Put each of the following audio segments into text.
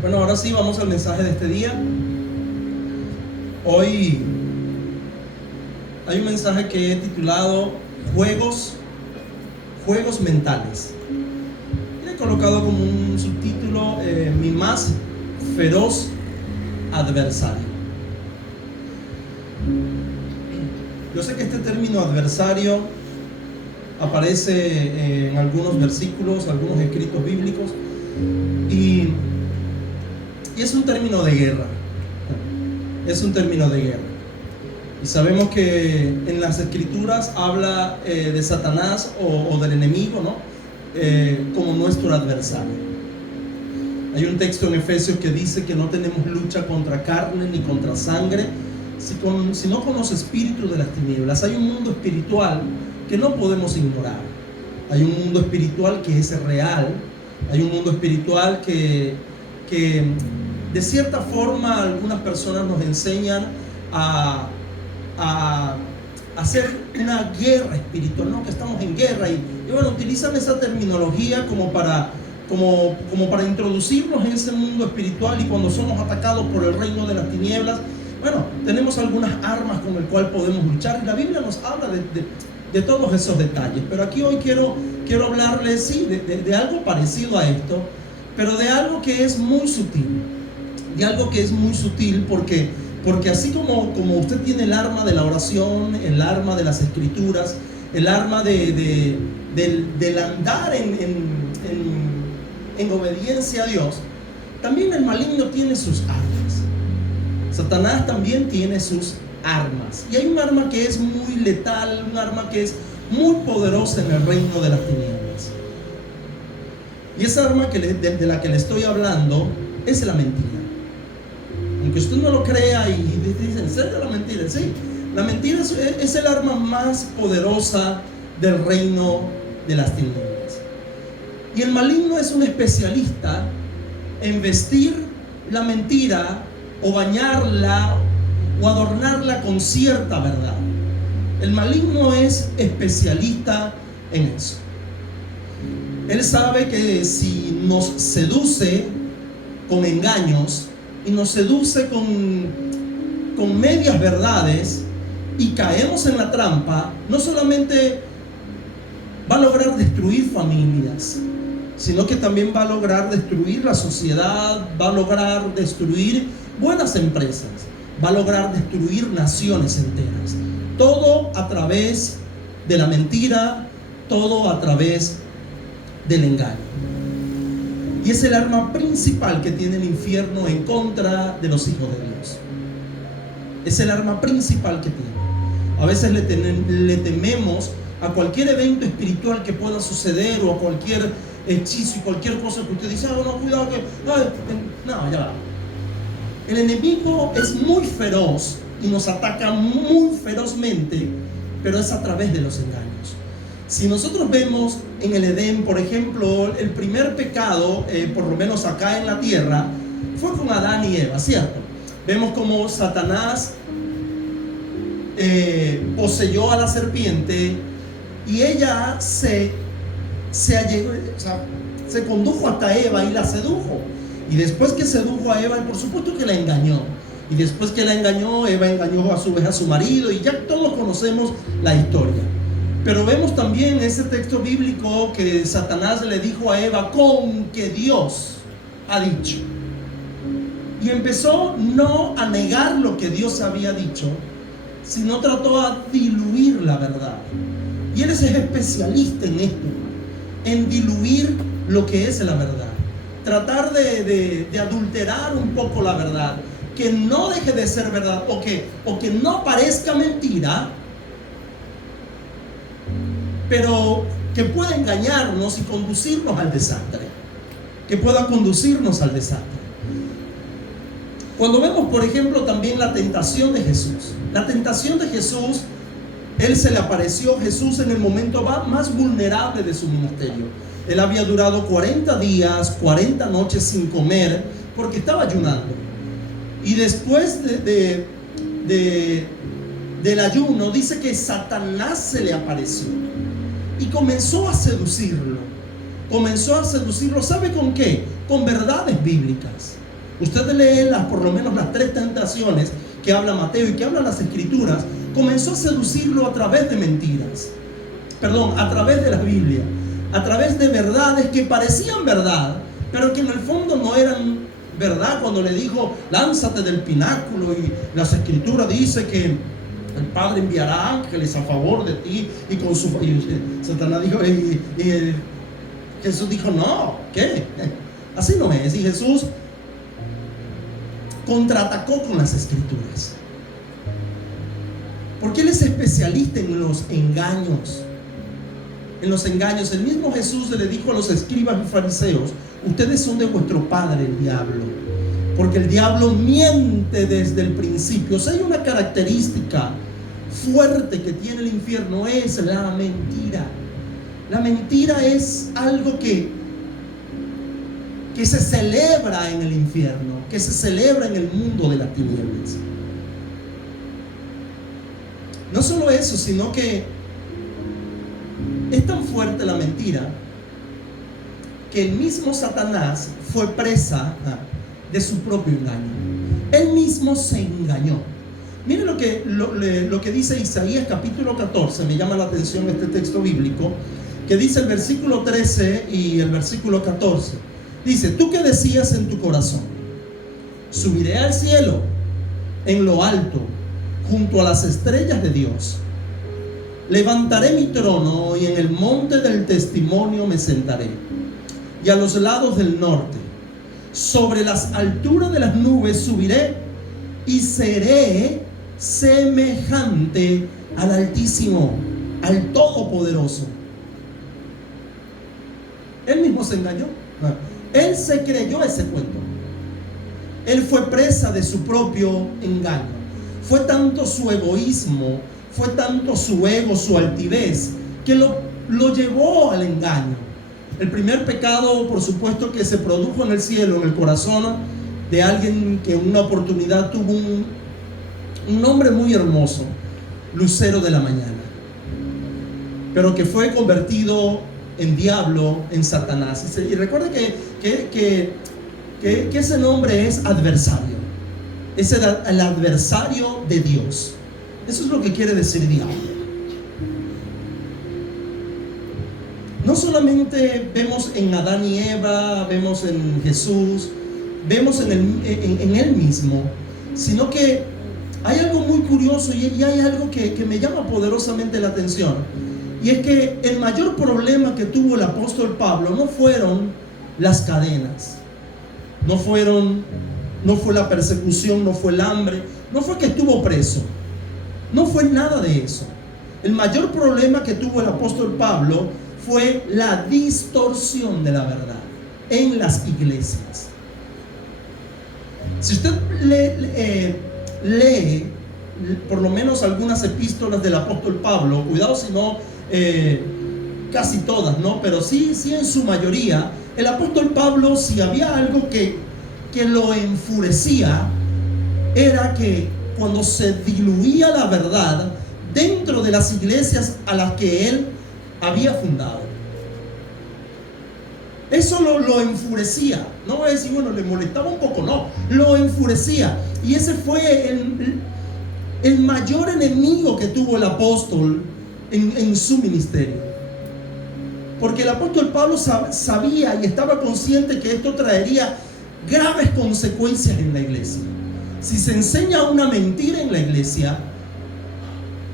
Bueno, ahora sí vamos al mensaje de este día. Hoy hay un mensaje que he titulado Juegos mentales. Y he colocado como un subtítulo Mi más feroz adversario. Yo sé que este término adversario aparece en algunos versículos, algunos escritos bíblicos, y es un término de guerra. Es un término de guerra. Y sabemos que en las escrituras habla de Satanás o del enemigo, ¿no? Como nuestro adversario. Hay un texto en Efesios que dice que no tenemos lucha contra carne ni contra sangre, sino con los espíritus de las tinieblas. Hay un mundo espiritual que no podemos ignorar. Hay un mundo espiritual que es real. Hay un mundo espiritual que de cierta forma algunas personas nos enseñan a hacer una guerra espiritual, ¿no? Que estamos en guerra y bueno, utilizan esa terminología como para introducirnos en ese mundo espiritual, y cuando somos atacados por el reino de las tinieblas, bueno, tenemos algunas armas con el cual podemos luchar, y la Biblia nos habla de todos esos detalles. Pero aquí hoy quiero hablarles, sí, de algo parecido a esto, pero de algo que es muy sutil. De algo que es muy sutil porque así como usted tiene el arma de la oración, el arma de las escrituras, el arma del andar en obediencia a Dios, también el maligno tiene sus armas. Satanás también tiene sus armas. Y hay un arma que es muy letal, un arma que es muy poderosa en el reino de las tinieblas. Y esa arma de la que le estoy hablando es la mentira. Aunque usted no lo crea y dice, ¿en serio la mentira? Sí, la mentira es el arma más poderosa del reino de las tinieblas. Y el maligno es un especialista en vestir la mentira o bañarla o adornarla con cierta verdad. El maligno es especialista en eso. Él sabe que si nos seduce con engaños y nos seduce con medias verdades y caemos en la trampa, no solamente va a lograr destruir familias, sino que también va a lograr destruir la sociedad, va a lograr destruir buenas empresas, va a lograr destruir naciones enteras. Todo a través de la mentira, todo a través del engaño. Y es el arma principal que tiene el infierno en contra de los hijos de Dios. Es el arma principal que tiene. A veces le tememos a cualquier evento espiritual que pueda suceder, o a cualquier hechizo y cualquier cosa que usted dice, no, cuidado que... No, ya va. El enemigo es muy feroz y nos ataca muy ferozmente, pero es a través de los engaños. Si nosotros vemos en el Edén, por ejemplo, el primer pecado, por lo menos acá en la tierra, fue con Adán y Eva, ¿cierto? Vemos como Satanás poseyó a la serpiente y ella se condujo hasta Eva y la sedujo. Y después que sedujo a Eva, por supuesto que la engañó. Y después que la engañó, Eva engañó a su vez a su marido, y ya todos conocemos la historia. Pero vemos también ese texto bíblico que Satanás le dijo a Eva, con que Dios ha dicho. Y empezó no a negar lo que Dios había dicho, sino trató a diluir la verdad. Y él es especialista en esto, en diluir lo que es la verdad. Tratar de adulterar un poco la verdad, que no deje de ser verdad, o que no parezca mentira, pero que pueda engañarnos y conducirnos al desastre. Que pueda conducirnos al desastre. Cuando vemos, por ejemplo, también la tentación de Jesús. La tentación de Jesús, Él se le apareció Jesús en el momento más vulnerable de su ministerio. Él había durado 40 días, 40 noches sin comer, porque estaba ayunando. Y después del ayuno, dice que Satanás se le apareció y comenzó a seducirlo. ¿Sabe con qué? Con verdades bíblicas. Usted lee por lo menos las 3 tentaciones que habla Mateo y que hablan las Escrituras. Comenzó a seducirlo a través de mentiras. A través de la Biblia. A través de verdades que parecían verdad, pero que en el fondo no eran verdad. Cuando le dijo, lánzate del pináculo, y las Escrituras dice que el Padre enviará ángeles a favor de ti, y Satanás dijo, Jesús dijo, no, ¿qué? Así no es. Y Jesús contraatacó con las Escrituras, porque Él es especialista en los engaños. El mismo Jesús le dijo a los escribas y fariseos, ustedes son de vuestro padre el diablo, porque el diablo miente desde el principio. O sea, hay una característica fuerte que tiene el infierno, es la mentira. La mentira es algo que se celebra en el infierno, que se celebra en el mundo de las tinieblas. No solo eso, sino que es tan fuerte la mentira que el mismo Satanás fue presa de su propio engaño. Él mismo se engañó. Miren lo que dice Isaías capítulo 14. Me llama la atención este texto bíblico, que dice el versículo 13 y el versículo 14. Dice, tú que decías en tu corazón, subiré al cielo en lo alto, junto a las estrellas de Dios. Levantaré mi trono y en el monte del testimonio me sentaré, y a los lados del norte, sobre las alturas de las nubes subiré y seré semejante al Altísimo, al Todopoderoso. Él mismo se engañó. Él se creyó ese cuento. Él fue presa de su propio engaño. Fue tanto su egoísmo, fue tanto su ego, su altivez, que lo llevó al engaño. El primer pecado, por supuesto, que se produjo en el cielo, en el corazón de alguien que en una oportunidad tuvo un nombre muy hermoso, Lucero de la Mañana, pero que fue convertido en diablo, en Satanás. Y recuerde que ese nombre es adversario. Es el adversario de Dios. Eso es lo que quiere decir diablo. No solamente vemos en Adán y Eva, vemos en Jesús, vemos en Él mismo, sino que hay algo muy curioso y hay algo que me llama poderosamente la atención. Y es que el mayor problema que tuvo el apóstol Pablo no fueron las cadenas, no fue la persecución, no fue el hambre, no fue que estuvo preso, no fue nada de eso. El mayor problema que tuvo el apóstol Pablo fue la distorsión de la verdad en las iglesias. Si usted lee por lo menos algunas epístolas del apóstol Pablo, cuidado si no casi todas, ¿no? Pero sí en su mayoría, el apóstol Pablo, si había algo que lo enfurecía, era que cuando se diluía la verdad dentro de las iglesias a las que él había fundado. Eso lo enfurecía. No voy a decir, bueno, le molestaba un poco, no, lo enfurecía. Y ese fue el mayor enemigo que tuvo el apóstol en su ministerio. Porque el apóstol Pablo sabía y estaba consciente que esto traería graves consecuencias en la iglesia. Si se enseña una mentira en la iglesia,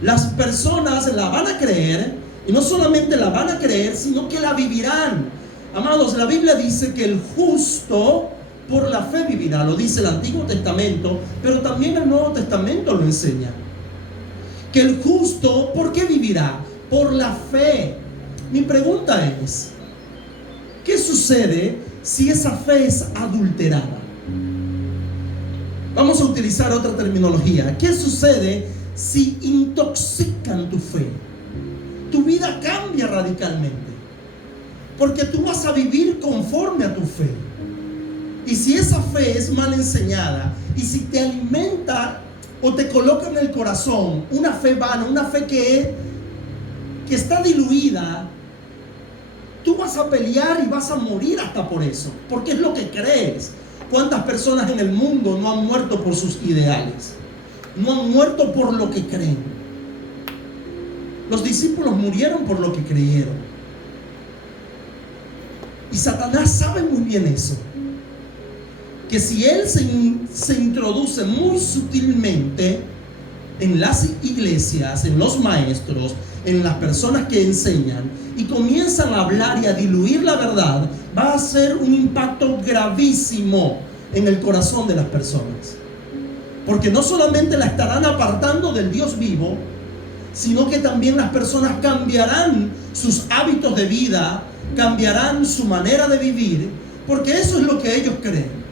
las personas la van a creer, y no solamente la van a creer, sino que la vivirán. Amados, la Biblia dice que el justo por la fe vivirá. Lo dice el Antiguo Testamento, pero también el Nuevo Testamento lo enseña. Que el justo, ¿por qué vivirá? Por la fe. Mi pregunta es, ¿qué sucede si esa fe es adulterada? Vamos a utilizar otra terminología. ¿Qué sucede si intoxican tu fe? Tu vida cambia radicalmente, porque tú vas a vivir conforme a tu fe. Y si esa fe es mal enseñada, y si te alimenta o te coloca en el corazón una fe vana, una fe que está diluida, tú vas a pelear y vas a morir hasta por eso, porque es lo que crees. ¿Cuántas personas en el mundo no han muerto por sus ideales? No han muerto por lo que creen. Los discípulos murieron por lo que creyeron. Y Satanás sabe muy bien eso. Que si él se introduce muy sutilmente en las iglesias, en los maestros, en las personas que enseñan, y comienzan a hablar y a diluir la verdad, va a hacer un impacto gravísimo en el corazón de las personas. Porque no solamente la estarán apartando del Dios vivo, sino que también las personas cambiarán sus hábitos de vida, cambiarán su manera de vivir, porque eso es lo que ellos creen.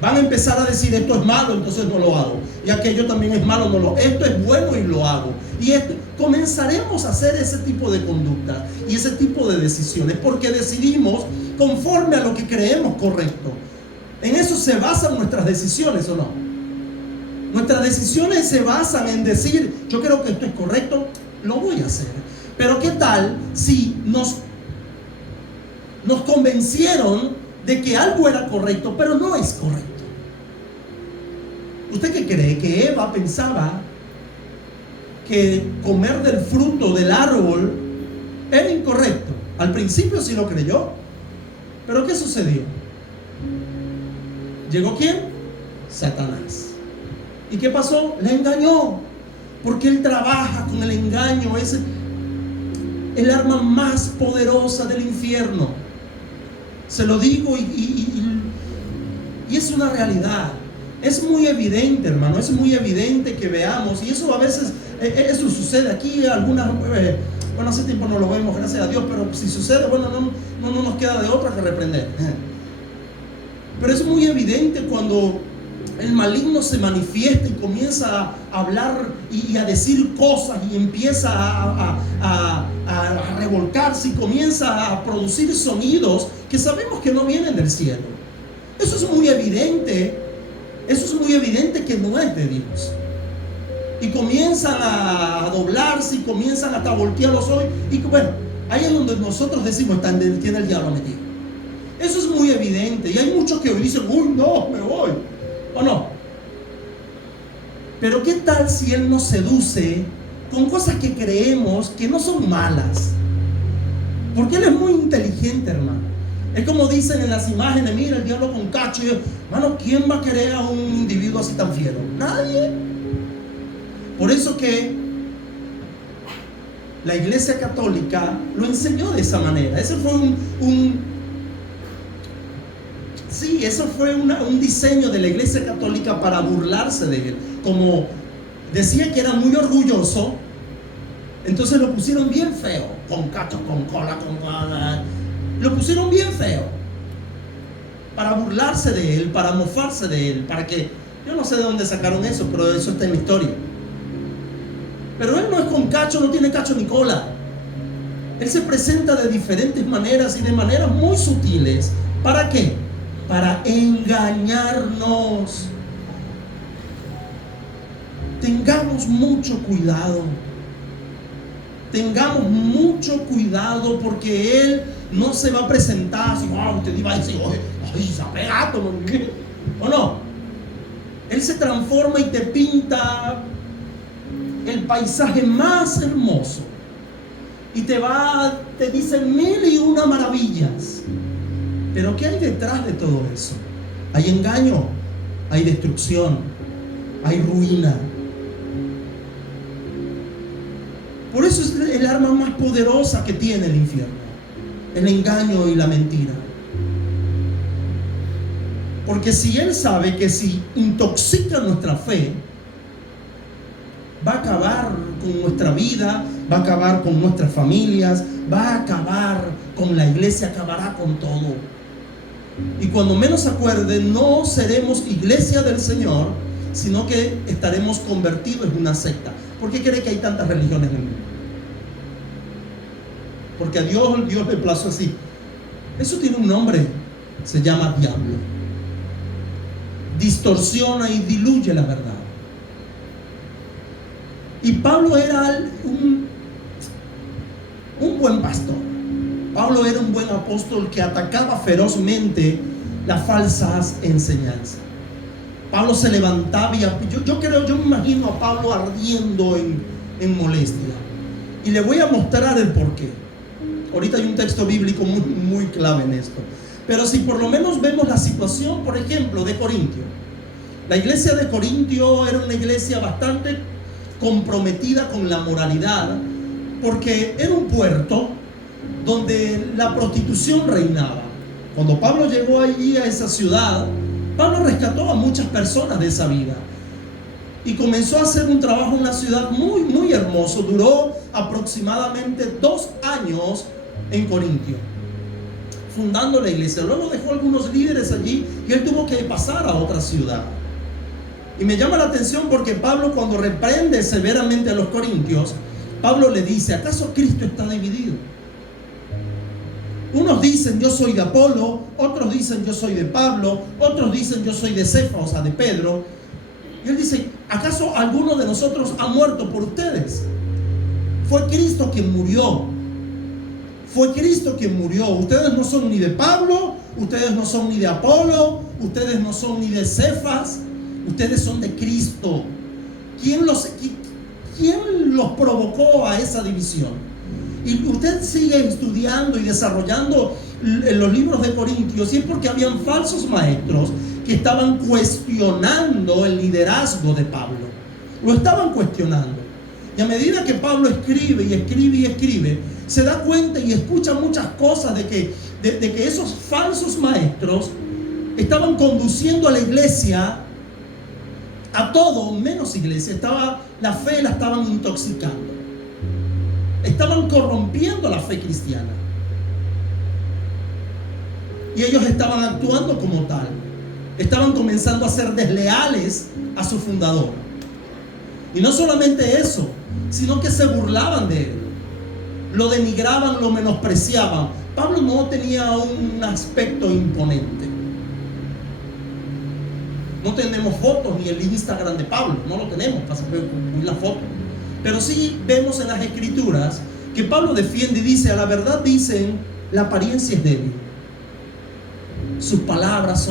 Van a empezar a decir: esto es malo, entonces no lo hago, y aquello también es malo, no lo hago. Esto es bueno y lo hago. Y comenzaremos a hacer ese tipo de conducta y ese tipo de decisiones, porque decidimos conforme a lo que creemos correcto. En eso se basan nuestras decisiones, ¿o no? Nuestras decisiones se basan en decir: yo creo que esto es correcto, lo voy a hacer. Pero ¿qué tal si nos convencieron de que algo era correcto, pero no es correcto? ¿Usted qué cree? Que Eva pensaba que comer del fruto del árbol era incorrecto. Al principio sí lo creyó, pero ¿qué sucedió? ¿Llegó quién? Satanás. ¿Y qué pasó? Le engañó, porque él trabaja con el engaño. Es el arma más poderosa del infierno. Se lo digo y es una realidad. Es muy evidente, hermano, es muy evidente que veamos, y eso a veces, eso sucede aquí, algunas, bueno, hace tiempo no lo vemos, gracias a Dios, pero si sucede, bueno, no nos queda de otra que reprender. Pero es muy evidente cuando el maligno se manifiesta y comienza a hablar y a decir cosas, y empieza a revolcarse y comienza a producir sonidos que sabemos que no vienen del cielo. Eso es muy evidente. Eso es muy evidente que no es de Dios. Y comienzan a doblarse y comienzan hasta a voltear los ojos. Y bueno, ahí es donde nosotros decimos: tiene el diablo metido. Eso es muy evidente. Y hay muchos que dicen: uy, no, me voy. ¿O no? Pero ¿qué tal si él nos seduce con cosas que creemos que no son malas? Porque él es muy inteligente, hermano. Es como dicen en las imágenes: mira, el diablo con cacho. Hermano, ¿quién va a querer a un individuo así tan fiero? Nadie. Por eso que la Iglesia Católica lo enseñó de esa manera. Ese fue eso fue un diseño de la Iglesia Católica para burlarse de él. Como decía que era muy orgulloso, entonces lo pusieron bien feo, con cacho, con cola, lo pusieron bien feo, para burlarse de él, para mofarse de él, para que, yo no sé de dónde sacaron eso, pero eso está en la historia. Pero él no es con cacho, no tiene cacho ni cola. Él se presenta de diferentes maneras y de maneras muy sutiles. ¿Para qué? Para engañarnos. Tengamos mucho cuidado. Tengamos mucho cuidado, porque él no se va a presentar así: usted iba a decir, ay, zapegato, ¿o no? Él se transforma y te pinta el paisaje más hermoso, y te dice 1001 maravillas. Pero ¿qué hay detrás de todo eso? Hay engaño, hay destrucción, hay ruina. Por eso es el arma más poderosa que tiene el infierno: el engaño y la mentira. Porque si él sabe que si intoxica nuestra fe, va a acabar con nuestra vida, va a acabar con nuestras familias, va a acabar con la iglesia, acabará con todo. Y cuando menos se acuerde, no seremos iglesia del Señor, sino que estaremos convertidos en una secta. ¿Por qué cree que hay tantas religiones en el mundo? Porque a Dios le plazó así. Eso tiene un nombre, se llama diablo. Distorsiona y diluye la verdad. Y Pablo era un buen pastor. Pablo era un buen apóstol que atacaba ferozmente las falsas enseñanzas. Pablo se levantaba y yo me imagino a Pablo ardiendo en molestia. Y le voy a mostrar el porqué. Ahorita hay un texto bíblico muy clave en esto. Pero si por lo menos vemos la situación, por ejemplo, de Corintio. La iglesia de Corintio era una iglesia bastante comprometida con la moralidad, porque era un puerto donde la prostitución reinaba. Cuando Pablo llegó allí a esa ciudad, Pablo rescató a muchas personas de esa vida y comenzó a hacer un trabajo en una ciudad muy hermoso. Duró aproximadamente 2 años en Corintio, fundando la iglesia. Luego dejó algunos líderes allí y él tuvo que pasar a otra ciudad. Y me llama la atención porque Pablo, cuando reprende severamente a los corintios, Pablo le dice: ¿acaso Cristo está dividido? Unos dicen yo soy de Apolo, otros dicen yo soy de Pablo, otros dicen yo soy de Cefa, o sea de Pedro. Y él dice: ¿acaso alguno de nosotros ha muerto por ustedes? Fue Cristo quien murió. Fue Cristo quien murió. Ustedes no son ni de Pablo, ustedes no son ni de Apolo, ustedes no son ni de Cefas, ustedes son de Cristo. ¿Quién los provocó a esa división? Y usted sigue estudiando y desarrollando los libros de Corintios, y es porque habían falsos maestros que estaban cuestionando el liderazgo de Pablo. Lo estaban cuestionando. Y a medida que Pablo escribe y escribe y escribe, se da cuenta y escucha muchas cosas de que esos falsos maestros estaban conduciendo a la iglesia a todo menos iglesia. La fe la estaban intoxicando. Estaban corrompiendo la fe cristiana. Y ellos estaban actuando como tal. Estaban comenzando a ser desleales a su fundador. Y no solamente eso, sino que se burlaban de él. Lo denigraban, lo menospreciaban. Pablo no tenía un aspecto imponente. No tenemos fotos ni el Instagram de Pablo, no lo tenemos para saber la foto. Pero sí vemos en las escrituras que Pablo defiende y dice: a la verdad dicen, la apariencia es débil. Sus palabras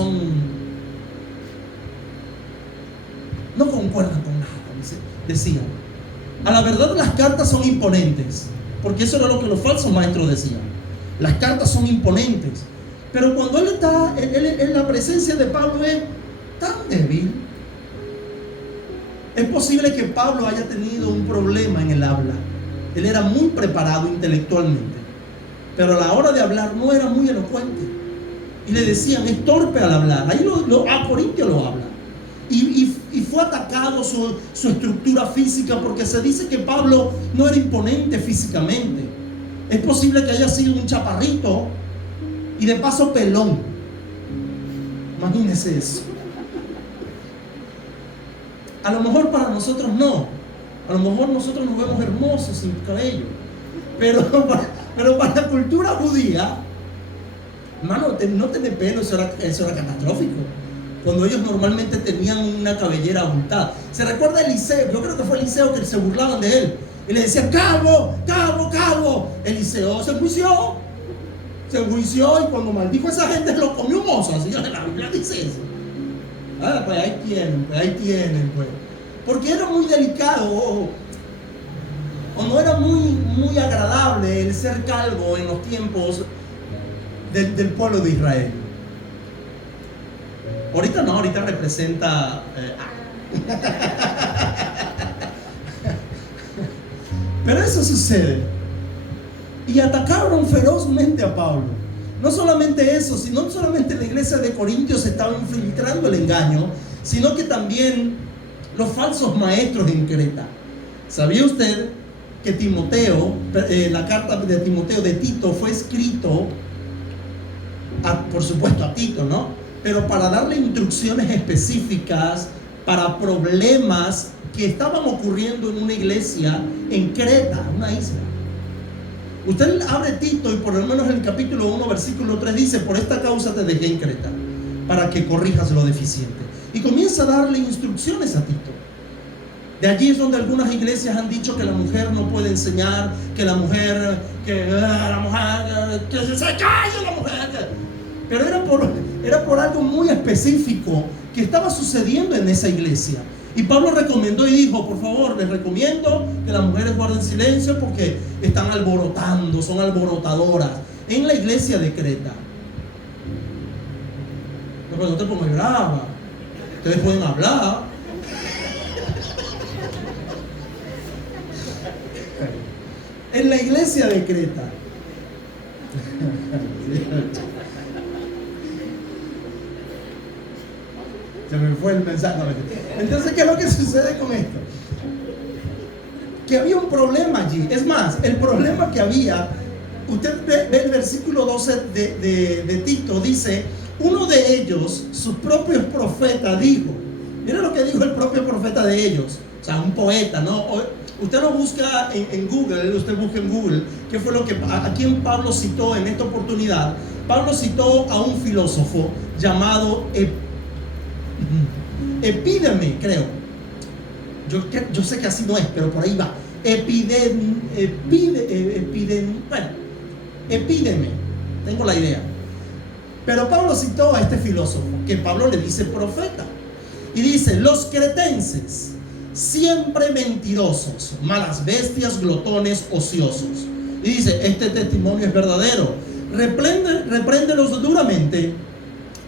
no concuerdan con nada, decían. A la verdad las cartas son imponentes, porque eso era lo que los falsos maestros decían. Las cartas son imponentes. Pero cuando él está en la presencia de Pablo, es tan débil. Es posible que Pablo haya tenido un problema en el habla. Él era muy preparado intelectualmente, pero a la hora de hablar no era muy elocuente. Y le decían: es torpe al hablar. Ahí a Corintio lo habla. Y fue atacado su estructura física, porque se dice que Pablo no era imponente físicamente. Es posible que haya sido un chaparrito y de paso pelón. Imagínense eso. A lo mejor para nosotros no. A lo mejor nosotros nos vemos hermosos sin cabello. Pero para la cultura judía, hermano, no tener pelo, eso era catastrófico. Cuando ellos normalmente tenían una cabellera abultada. ¿Se recuerda Eliseo? Yo creo que fue Eliseo que se burlaban de él. Y le decían: calvo, calvo, calvo. Eliseo se enjuició. Y cuando maldijo a esa gente lo comió un oso. Así la Biblia dice eso. Ah, pues ahí tienen, pues. Porque era muy delicado, o no era muy agradable el ser calvo en los tiempos del pueblo de Israel. Ahorita no, ahorita representa pero eso sucede. Y atacaron ferozmente a Pablo. No solamente eso, sino no solamente la iglesia de Corintios estaba infiltrando el engaño, sino que también los falsos maestros en Creta. ¿Sabía usted que Timoteo, la carta de Timoteo de Tito fue escrito por supuesto a Tito, ¿no? Pero para darle instrucciones específicas para problemas que estaban ocurriendo en una iglesia en Creta, una isla. Usted abre Tito y por lo menos en el capítulo 1, versículo 3 dice: por esta causa te dejé en Creta, para que corrijas lo deficiente. Y comienza a darle instrucciones a Tito. De allí es donde algunas iglesias han dicho que la mujer no puede enseñar, que se calle la mujer. Pero era por algo muy específico que estaba sucediendo en esa iglesia. Y Pablo recomendó y dijo: por favor, les recomiendo que las mujeres guarden silencio porque están alborotando, son alborotadoras en la iglesia de Creta. No, pero no te pongas brava, ustedes pueden hablar. En la iglesia de Creta. Se me fue el mensaje. Entonces, ¿qué es lo que sucede con esto? Que había un problema allí. Es más, el problema que había, usted ve el versículo 12 de Tito, dice: uno de ellos, sus propios profetas, dijo. Mira lo que dijo el propio profeta de ellos. O sea, un poeta, ¿no? Usted no busca en Google, usted busca en Google qué fue lo que, a quién Pablo citó en esta oportunidad. Pablo citó a un filósofo llamado Epídeme, creo. Yo sé que así no es, pero por ahí va. Epídeme. Tengo la idea. Pero Pablo citó a este filósofo, que Pablo le dice profeta. Y dice: los cretenses, siempre mentirosos, malas bestias, glotones, ociosos. Y dice: este testimonio es verdadero. Repréndelos duramente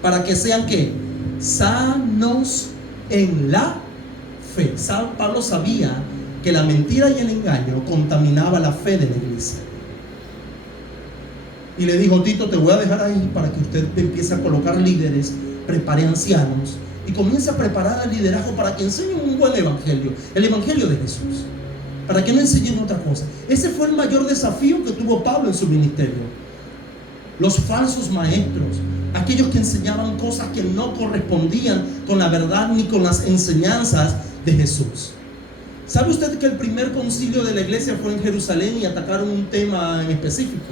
para que sean ¿qué? Sanos en la fe. Pablo sabía que la mentira y el engaño contaminaba la fe de la iglesia. Y le dijo: Tito, te voy a dejar ahí para que usted empiece a colocar líderes, prepare ancianos y comience a preparar al liderazgo para que enseñen un buen evangelio, el evangelio de Jesús, para que no enseñen otra cosa. Ese fue el mayor desafío que tuvo Pablo en su ministerio. Los falsos maestros, aquellos que enseñaban cosas que no correspondían con la verdad ni con las enseñanzas de Jesús. ¿Sabe usted que el primer concilio de la iglesia fue en Jerusalén y atacaron un tema en específico?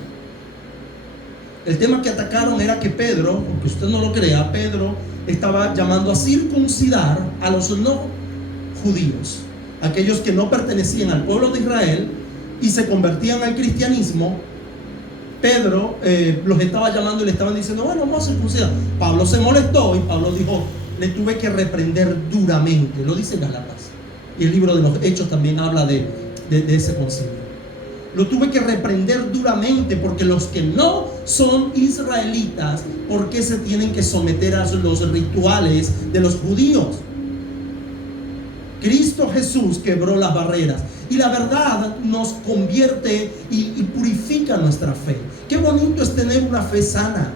El tema que atacaron era que Pedro, aunque usted no lo crea, Pedro estaba llamando a circuncidar a los no judíos, aquellos que no pertenecían al pueblo de Israel y se convertían al cristianismo. Pedro los estaba llamando y le estaban diciendo: bueno, vamos a circuncidar. Pablo se molestó y Pablo dijo: le tuve que reprender duramente. Lo dice Gálatas, y el libro de los Hechos también habla de ese concilio. Lo tuve que reprender duramente porque los que no son israelitas, ¿por qué se tienen que someter a los rituales de los judíos? Cristo Jesús quebró las barreras y la verdad nos convierte y purifica nuestra fe. Qué bonito es tener una fe sana.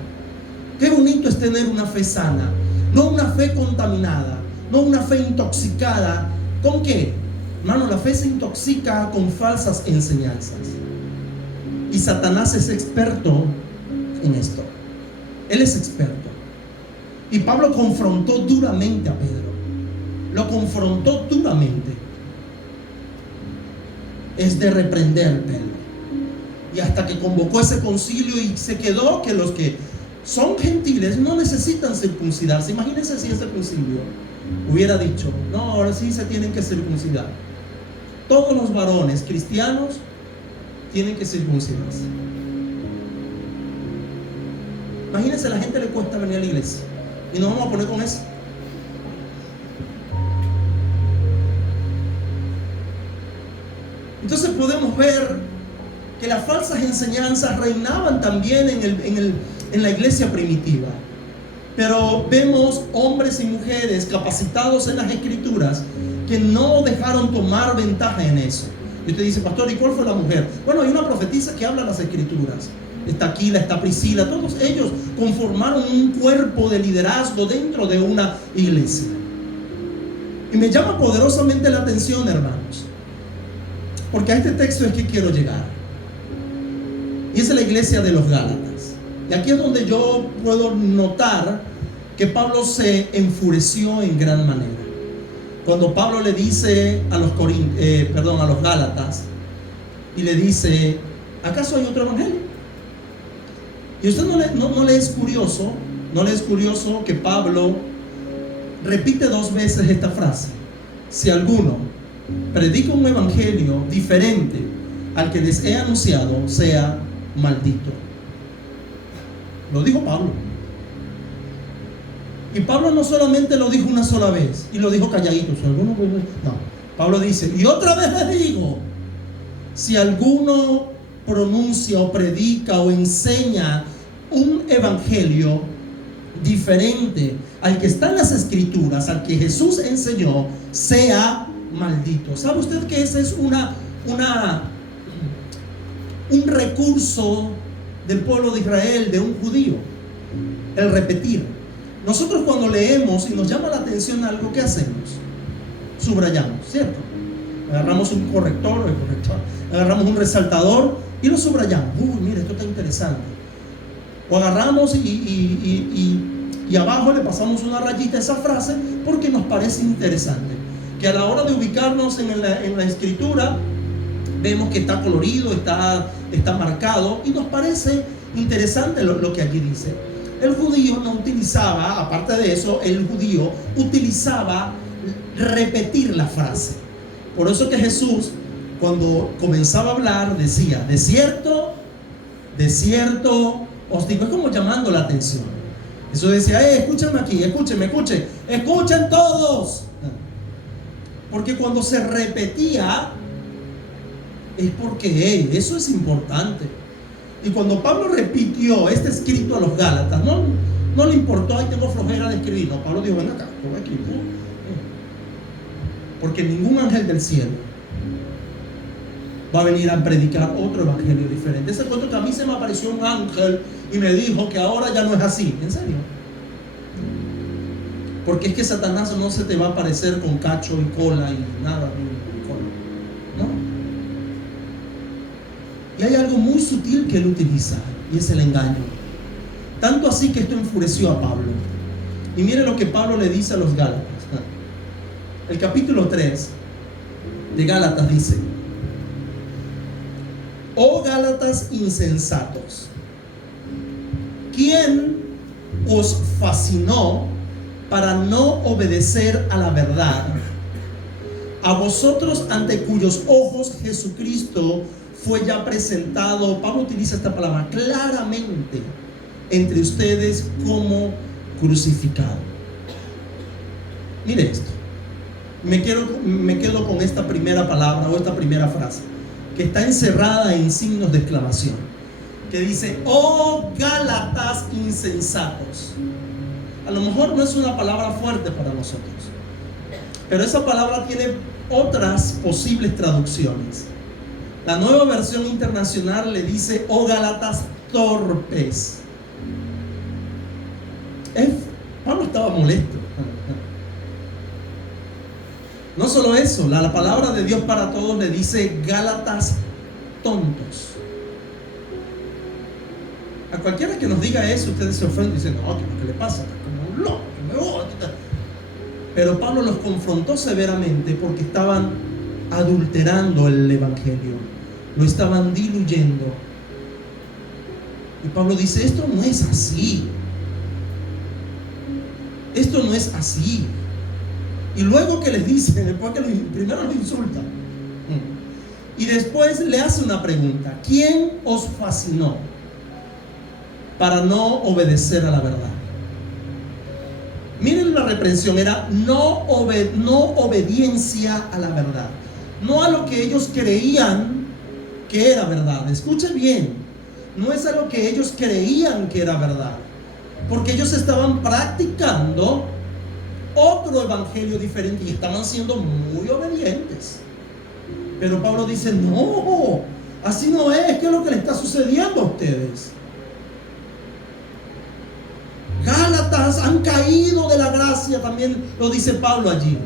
Qué bonito es tener una fe sana. No una fe contaminada, no una fe intoxicada. ¿Con qué? Hermano, la fe se intoxica con falsas enseñanzas. Y Satanás es experto en esto. Él es experto. Y Pablo confrontó duramente a Pedro. Lo confrontó duramente. Es de reprender, Pedro. Y hasta que convocó ese concilio y se quedó que los que son gentiles no necesitan circuncidarse. Imagínense si ese concilio hubiera dicho: no, ahora sí se tienen que circuncidar. Todos los varones cristianos tienen que circuncidarse. Imagínense, a la gente le cuesta venir a la iglesia y nos vamos a poner con eso. Entonces podemos ver que las falsas enseñanzas reinaban también en la iglesia primitiva. Pero vemos hombres y mujeres capacitados en las escrituras que no dejaron tomar ventaja en eso. Y usted dice: pastor, ¿y cuál fue la mujer? Bueno, hay una profetisa que habla las escrituras. Está Aquila, está Priscila. Todos ellos conformaron un cuerpo de liderazgo dentro de una iglesia. Y me llama poderosamente la atención, hermanos, porque a este texto es que quiero llegar. Y es la iglesia de los Gálatas. Y aquí es donde yo puedo notar que Pablo se enfureció en gran manera. Cuando Pablo le dice a los Gálatas, y le dice: ¿acaso hay otro evangelio? Y usted no le es curioso, que Pablo repite 2 veces esta frase: si alguno predica un evangelio diferente al que les he anunciado, sea maldito. Lo dijo Pablo. Y Pablo no solamente lo dijo una sola vez y lo dijo calladito. No, Pablo dice, y otra vez les digo, si alguno pronuncia o predica o enseña un evangelio diferente al que está en las escrituras, al que Jesús enseñó, sea maldito. ¿Sabe usted que ese es un recurso del pueblo de Israel, de un judío? El repetir. Nosotros cuando leemos y nos llama la atención algo, ¿qué hacemos? Subrayamos, ¿cierto? Agarramos un corrector, agarramos un resaltador y lo subrayamos. Mira, esto está interesante. O agarramos y abajo le pasamos una rayita a esa frase porque nos parece interesante. Que a la hora de ubicarnos en la escritura, vemos que está colorido, está marcado y nos parece interesante lo que allí dice. El judío no utilizaba, aparte de eso, el judío utilizaba repetir la frase. Por eso que Jesús, cuando comenzaba a hablar, decía, de cierto, os digo, es como llamando la atención. Eso decía, escúchenme aquí, escuchen todos. Porque cuando se repetía, es porque eso es importante. Y cuando Pablo repitió este escrito a los Gálatas, no le importó, ay, tengo flojera de escribir. No, Pablo dijo, ven acá, voy a escribir. Porque ningún ángel del cielo va a venir a predicar otro evangelio diferente. Ese cuento que a mí se me apareció un ángel y me dijo que ahora ya no es así. ¿En serio? Porque es que Satanás no se te va a aparecer con cacho y cola y nada. ¿No? Y hay algo muy sutil que él utiliza, y es el engaño. Tanto así que esto enfureció a Pablo. Y mire lo que Pablo le dice a los Gálatas. El capítulo 3 de Gálatas dice: oh Gálatas insensatos, ¿quién os fascinó para no obedecer a la verdad? A vosotros, ante cuyos ojos Jesucristo fue ya presentado, Pablo utiliza esta palabra, claramente entre ustedes como crucificado. Mire esto. Me quedo con esta primera palabra o esta primera frase, que está encerrada en signos de exclamación, que dice: oh Gálatas insensatos. A lo mejor no es una palabra fuerte para nosotros, pero esa palabra tiene otras posibles traducciones. La Nueva Versión Internacional le dice: oh Gálatas torpes. Pablo estaba molesto. No solo eso, la palabra de Dios para todos le dice Gálatas tontos. A cualquiera que nos diga eso, ustedes se ofenden y dicen: no, ¿qué le pasa? Está como un loco. Pero Pablo los confrontó severamente porque estaban adulterando el evangelio, lo estaban diluyendo. Y Pablo dice: esto no es así. Esto no es así. Y luego que les dice, después que primero los insulta y después le hace una pregunta: ¿quién os fascinó para no obedecer a la verdad? Miren la reprensión, era no obediencia a la verdad, no a lo que ellos creían que era verdad. Escuche bien, no es a lo que ellos creían que era verdad, porque ellos estaban practicando otro evangelio diferente y estaban siendo muy obedientes. Pero Pablo dice: no, así no es. ¿Qué es lo que le está sucediendo a ustedes? Gálatas han caído de la gracia, también lo dice Pablo allí.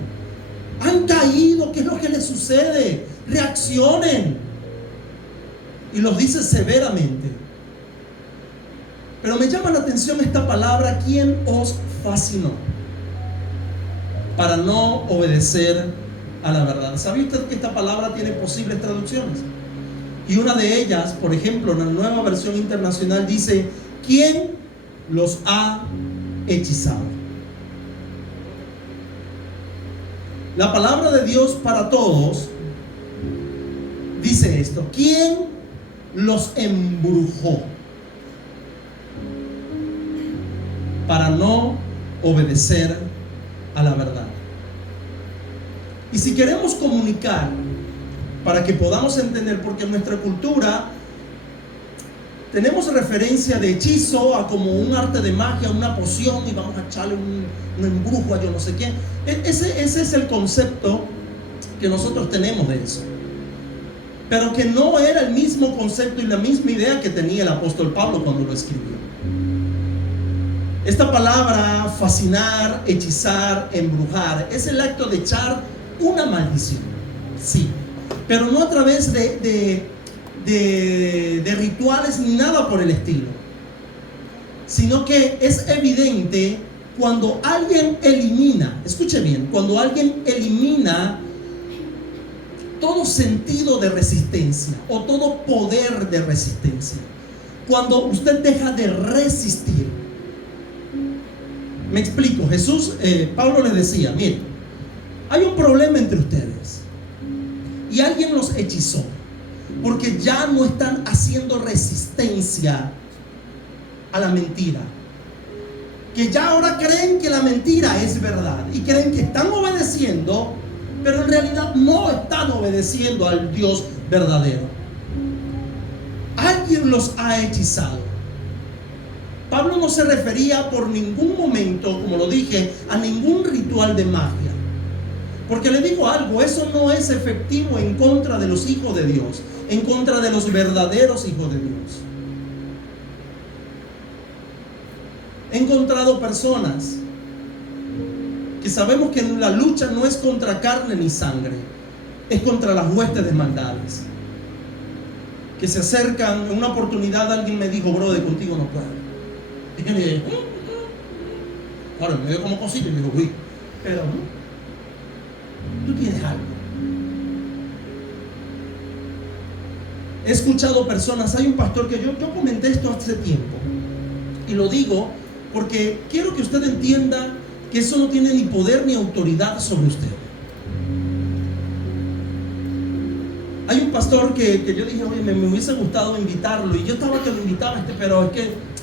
Han caído. ¿Qué es lo que les sucede? Reaccionen. Y los dice severamente. Pero me llama la atención esta palabra: ¿quién os fascinó para no obedecer a la verdad? ¿Sabe usted que esta palabra tiene posibles traducciones? Y una de ellas, por ejemplo, en la Nueva Versión Internacional dice: ¿quién los ha hechizado? La palabra de Dios para todos dice esto: ¿quién los embrujó para no obedecer a la verdad. Y si queremos comunicar para que podamos entender, porque en nuestra cultura tenemos referencia de hechizo a como un arte de magia, una poción, y vamos a echarle un embrujo a yo no sé quién. Ese es el concepto que nosotros tenemos de eso. Pero que no era el mismo concepto y la misma idea que tenía el apóstol Pablo cuando lo escribió. Esta palabra, fascinar, hechizar, embrujar, es el acto de echar una maldición. Sí, pero no a través de rituales ni nada por el estilo, sino que es evidente cuando alguien elimina, escuche bien, cuando alguien elimina todo sentido de resistencia o todo poder de resistencia, cuando usted deja de resistir. Me explico. Pablo les decía, miren, hay un problema entre ustedes y alguien los hechizó, porque ya no están haciendo resistencia a la mentira, que ya ahora creen que la mentira es verdad y creen que están obedeciendo, pero en realidad no están obedeciendo al Dios verdadero. Alguien los ha hechizado. Pablo no se refería por ningún momento, como lo dije, a ningún ritual de magia, porque le digo algo, eso no es efectivo en contra de los hijos de Dios, en contra de los verdaderos hijos de Dios. He encontrado personas que sabemos que la lucha no es contra carne ni sangre, es contra las huestes de maldades, que se acercan. En una oportunidad alguien me dijo, brother, contigo no puedo. Y yo le dije, ahora me dio como cosita y me dijo, uy, pero tú tienes algo. He escuchado personas, hay un pastor que yo comenté esto hace tiempo, y lo digo porque quiero que usted entienda que eso no tiene ni poder ni autoridad sobre usted. Hay un pastor que yo dije, oye, me hubiese gustado invitarlo, y yo estaba que lo invitaba, pero es que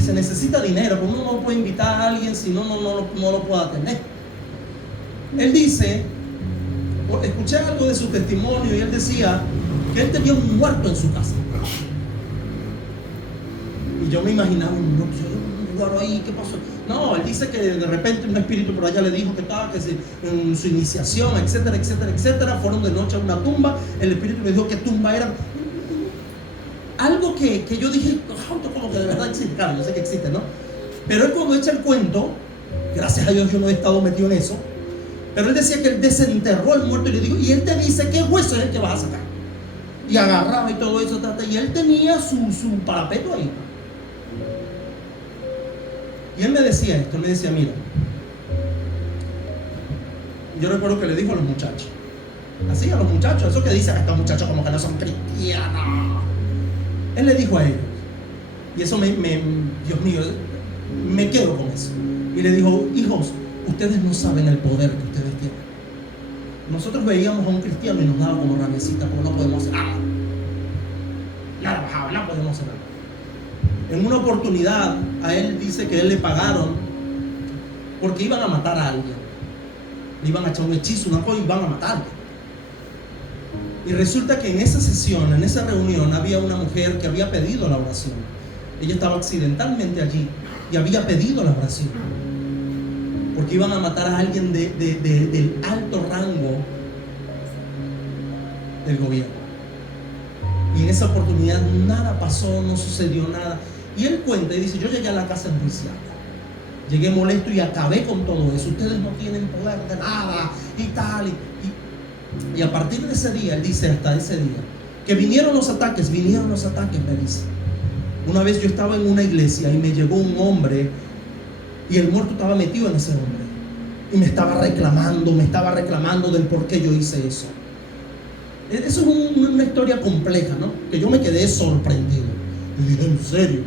se necesita dinero, porque uno no puede invitar a alguien si no lo pueda tener. Él dice, escuché algo de su testimonio, y él decía que él tenía un muerto en su casa. Y yo me imaginaba un muerto ahí, ¿qué pasó? No, él dice que de repente un espíritu por allá le dijo que estaba en su iniciación, etcétera, etcétera, etcétera. Fueron de noche a una tumba, el espíritu le dijo qué tumba era. Algo que yo dije, como que de verdad existe. Claro, yo sé que existe, ¿no? Pero él cuando echa el cuento, gracias a Dios yo no he estado metido en eso, pero él decía que él desenterró el muerto, y le dijo, y él te dice qué hueso es el que vas a sacar. Y agarraba y todo eso, y él tenía su parapeto ahí. Y él me decía esto, él me decía, mira, yo recuerdo que le dijo a los muchachos, así a los muchachos, eso que dicen estos muchachos como que no son cristianos. Él le dijo a ellos, y eso Dios mío, me quedo con eso. Y le dijo, hijos, ustedes no saben el poder que ustedes tienen. Nosotros veíamos a un cristiano y nos daba como rabiecita, porque no podemos hacer nada. Nada bajaba, no podemos hacer nada. En una oportunidad a él dice que él le pagaron porque iban a matar a alguien, le iban a echar un hechizo, una cosa, y iban a matar a alguien. Y resulta que en esa sesión, en esa reunión, había una mujer que había pedido la oración. Ella estaba accidentalmente allí y había pedido la oración porque iban a matar a alguien del alto rango del gobierno. Y en esa oportunidad nada pasó, no sucedió nada. Y él cuenta y dice, yo llegué a la casa enjuiciado, llegué molesto y acabé con todo eso. Ustedes no tienen poder de nada y tal. Y a partir de ese día, él dice, hasta ese día, que vinieron los ataques, me dice. Una vez yo estaba en una iglesia y me llegó un hombre, y el muerto estaba metido en ese hombre, y me estaba reclamando del por qué yo hice eso. Eso es una historia compleja, ¿no? Que yo me quedé sorprendido. Y dije, ¿en serio?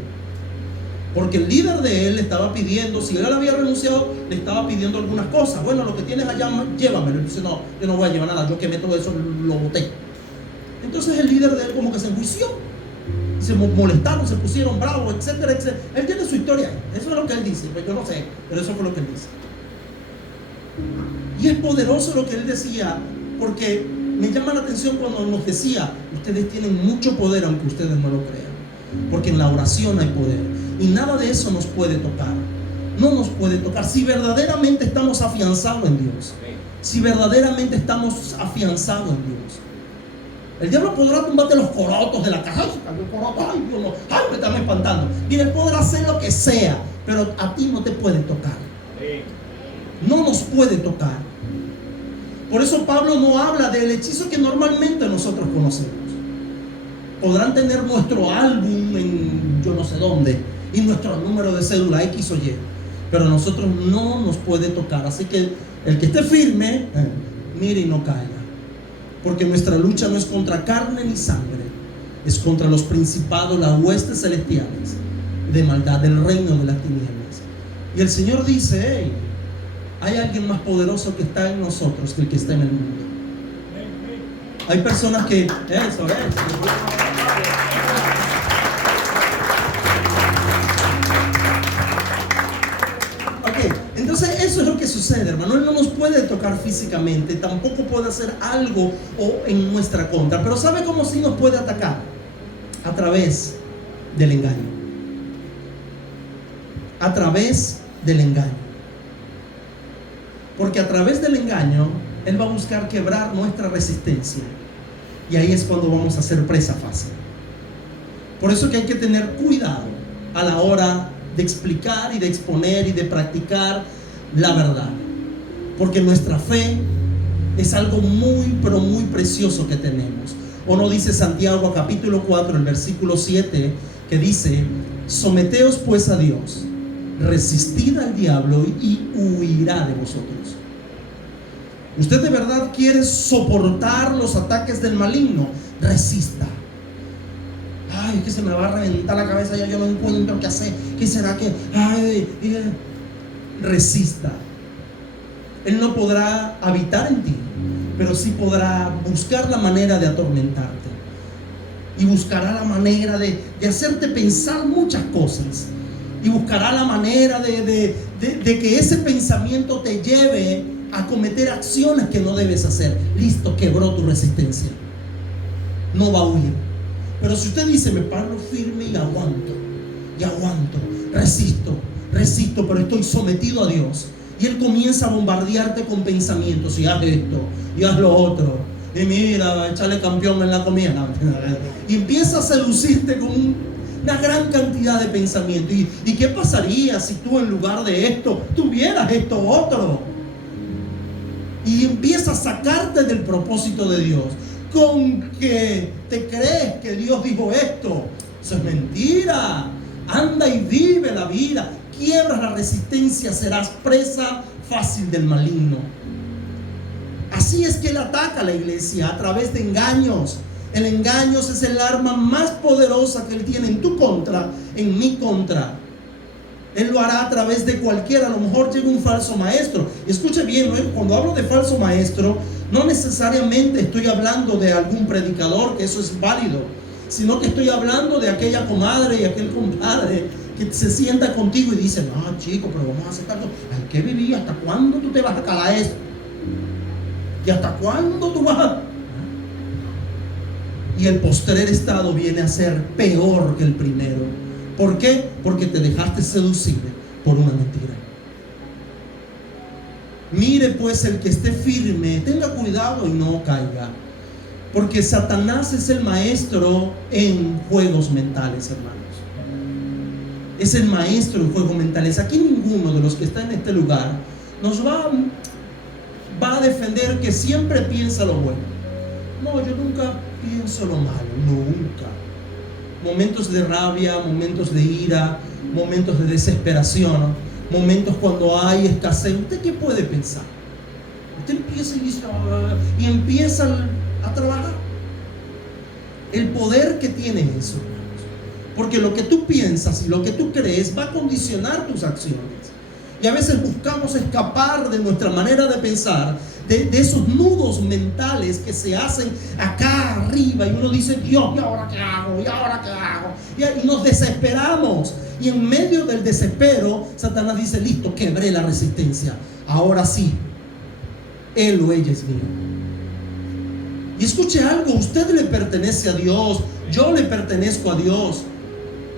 Porque el líder de él le estaba pidiendo, si él había renunciado, le estaba pidiendo algunas cosas. Bueno, lo que tienes allá, llévamelo. Él dice, no, yo no voy a llevar nada, yo quemé todo eso, lo boté. Entonces el líder de él como que se enjuició Se molestaron, se pusieron bravos, etcétera, etcétera. Él tiene su historia, eso es lo que él dice, pues yo no sé, pero eso fue lo que él dice. Y es poderoso lo que él decía, porque me llama la atención cuando nos decía: ustedes tienen mucho poder aunque ustedes no lo crean, porque en la oración hay poder, y nada de eso nos puede tocar. No nos puede tocar si verdaderamente estamos afianzados en Dios, si verdaderamente estamos afianzados en Dios. El diablo podrá tumbarte los corotos de la casa. Ay, Dios, no. Ay, me están espantando. Mira, él podrá hacer lo que sea, pero a ti no te puede tocar. No nos puede tocar. Por eso Pablo no habla del hechizo que normalmente nosotros conocemos. Podrán tener nuestro álbum en yo no sé dónde y nuestro número de cédula X o Y, pero a nosotros no nos puede tocar. Así que el que esté firme, mire y no caiga. Porque nuestra lucha no es contra carne ni sangre, es contra los principados, las huestes celestiales de maldad del reino de las tinieblas. Y el Señor dice: hey, hay alguien más poderoso que está en nosotros que el que está en el mundo. Hay personas que... Eso es. Entonces eso es lo que sucede, hermano. Él no nos puede tocar físicamente, tampoco puede hacer algo en nuestra contra, pero ¿sabe cómo sí nos puede atacar? A través del engaño. A través del engaño. Porque a través del engaño Él va a buscar quebrar nuestra resistencia, y ahí es cuando vamos a ser presa fácil. Por eso que hay que tener cuidado a la hora de explicar y de exponer y de practicar la verdad, porque nuestra fe es algo muy, pero muy precioso que tenemos. ¿O no dice Santiago capítulo 4, el versículo 7, que dice: someteos pues a Dios, resistid al diablo y huirá de vosotros? ¿Usted de verdad quiere soportar los ataques del maligno? Resista. Ay, que se me va a reventar la cabeza, ya yo no encuentro qué hacer. ¿Qué será que? Resista. Él no podrá habitar en ti, pero sí podrá buscar la manera de atormentarte, y buscará la manera de hacerte pensar muchas cosas, y buscará la manera de que ese pensamiento te lleve a cometer acciones que no debes hacer. Listo, quebró tu resistencia, no va a huir. Pero si usted dice: me paro firme y aguanto, resisto, pero estoy sometido a Dios, y Él comienza a bombardearte con pensamientos: y haz esto, y haz lo otro, y mira, échale campeón en la comida, y empieza a seducirte con una gran cantidad de pensamientos. ¿Y qué pasaría si tú en lugar de esto tuvieras esto otro? Y empieza a sacarte del propósito de Dios. Con que te crees que Dios dijo esto, eso es mentira. Anda y vive la vida, quiebras la resistencia, serás presa fácil del maligno. Así es que Él ataca a la iglesia, a través de engaños. El engaño es el arma más poderosa que Él tiene en tu contra, en mi contra. Él lo hará a través de cualquiera. A lo mejor llega un falso maestro. Escuche bien, ¿no? Cuando hablo de falso maestro, no necesariamente estoy hablando de algún predicador, que eso es válido, sino que estoy hablando de aquella comadre y aquel compadre que se sienta contigo y dice: no, chico, pero vamos a hacer tanto. Hay que vivir. ¿Hasta cuándo tú te vas a calar eso? ¿Y hasta cuándo tú vas a...? Y el postrer estado viene a ser peor que el primero. ¿Por qué? Porque te dejaste seducir por una mentira. Mire pues el que esté firme, tenga cuidado y no caiga, porque Satanás es el maestro en juegos mentales, hermanos. Es el maestro en juegos mentales. Aquí ninguno de los que está en este lugar nos va a defender que siempre piensa lo bueno. No, yo nunca pienso lo malo, nunca. Momentos de rabia, momentos de ira, momentos de desesperación, momentos cuando hay escasez. ¿Usted qué puede pensar? Usted empieza y empieza a trabajar. El poder que tiene eso, porque lo que tú piensas y lo que tú crees va a condicionar tus acciones. Y a veces buscamos escapar de nuestra manera de pensar, de esos nudos mentales que se hacen acá arriba. Y uno dice, Dios, ¿y ahora qué hago? ¿Y ahora qué hago? Y nos desesperamos. Y en medio del desespero, Satanás dice, listo, quebré la resistencia. Ahora sí, él o ella es mío. Y escuche algo, usted le pertenece a Dios, yo le pertenezco a Dios.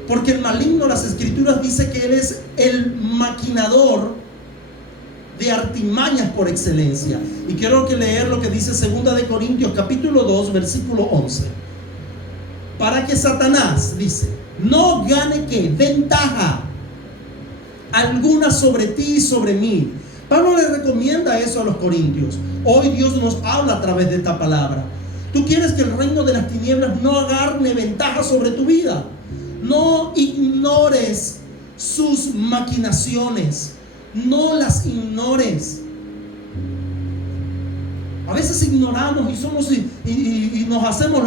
Porque el maligno, las escrituras dice que él es el maquinador de artimañas por excelencia. Y quiero leer lo que dice 2 de Corintios capítulo 2 versículo 11. Para que Satanás, dice, no gane ¿qué? Ventaja alguna sobre ti y sobre mí. Pablo le recomienda eso a los corintios. Hoy Dios nos habla a través de esta palabra. Tú quieres que el reino de las tinieblas no agarre ventaja sobre tu vida. No ignores sus maquinaciones. No las ignores. A veces ignoramos y somos y nos hacemos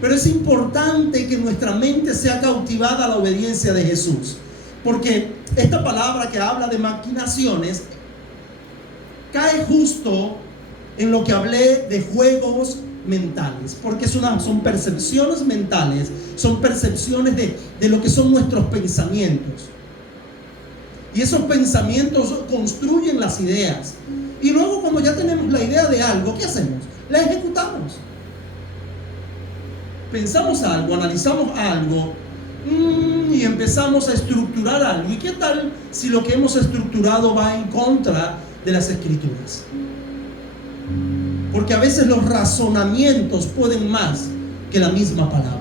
pero es importante que nuestra mente sea cautivada a la obediencia de Jesús, porque esta palabra que habla de maquinaciones cae justo en lo que hablé de juegos mentales, porque son percepciones mentales, son percepciones de lo que son nuestros pensamientos. Y esos pensamientos construyen las ideas. Y luego cuando ya tenemos la idea de algo, ¿qué hacemos? La ejecutamos. Pensamos algo, analizamos algo y empezamos a estructurar algo. ¿Y qué tal si lo que hemos estructurado va en contra de las escrituras? Porque a veces los razonamientos pueden más que la misma palabra.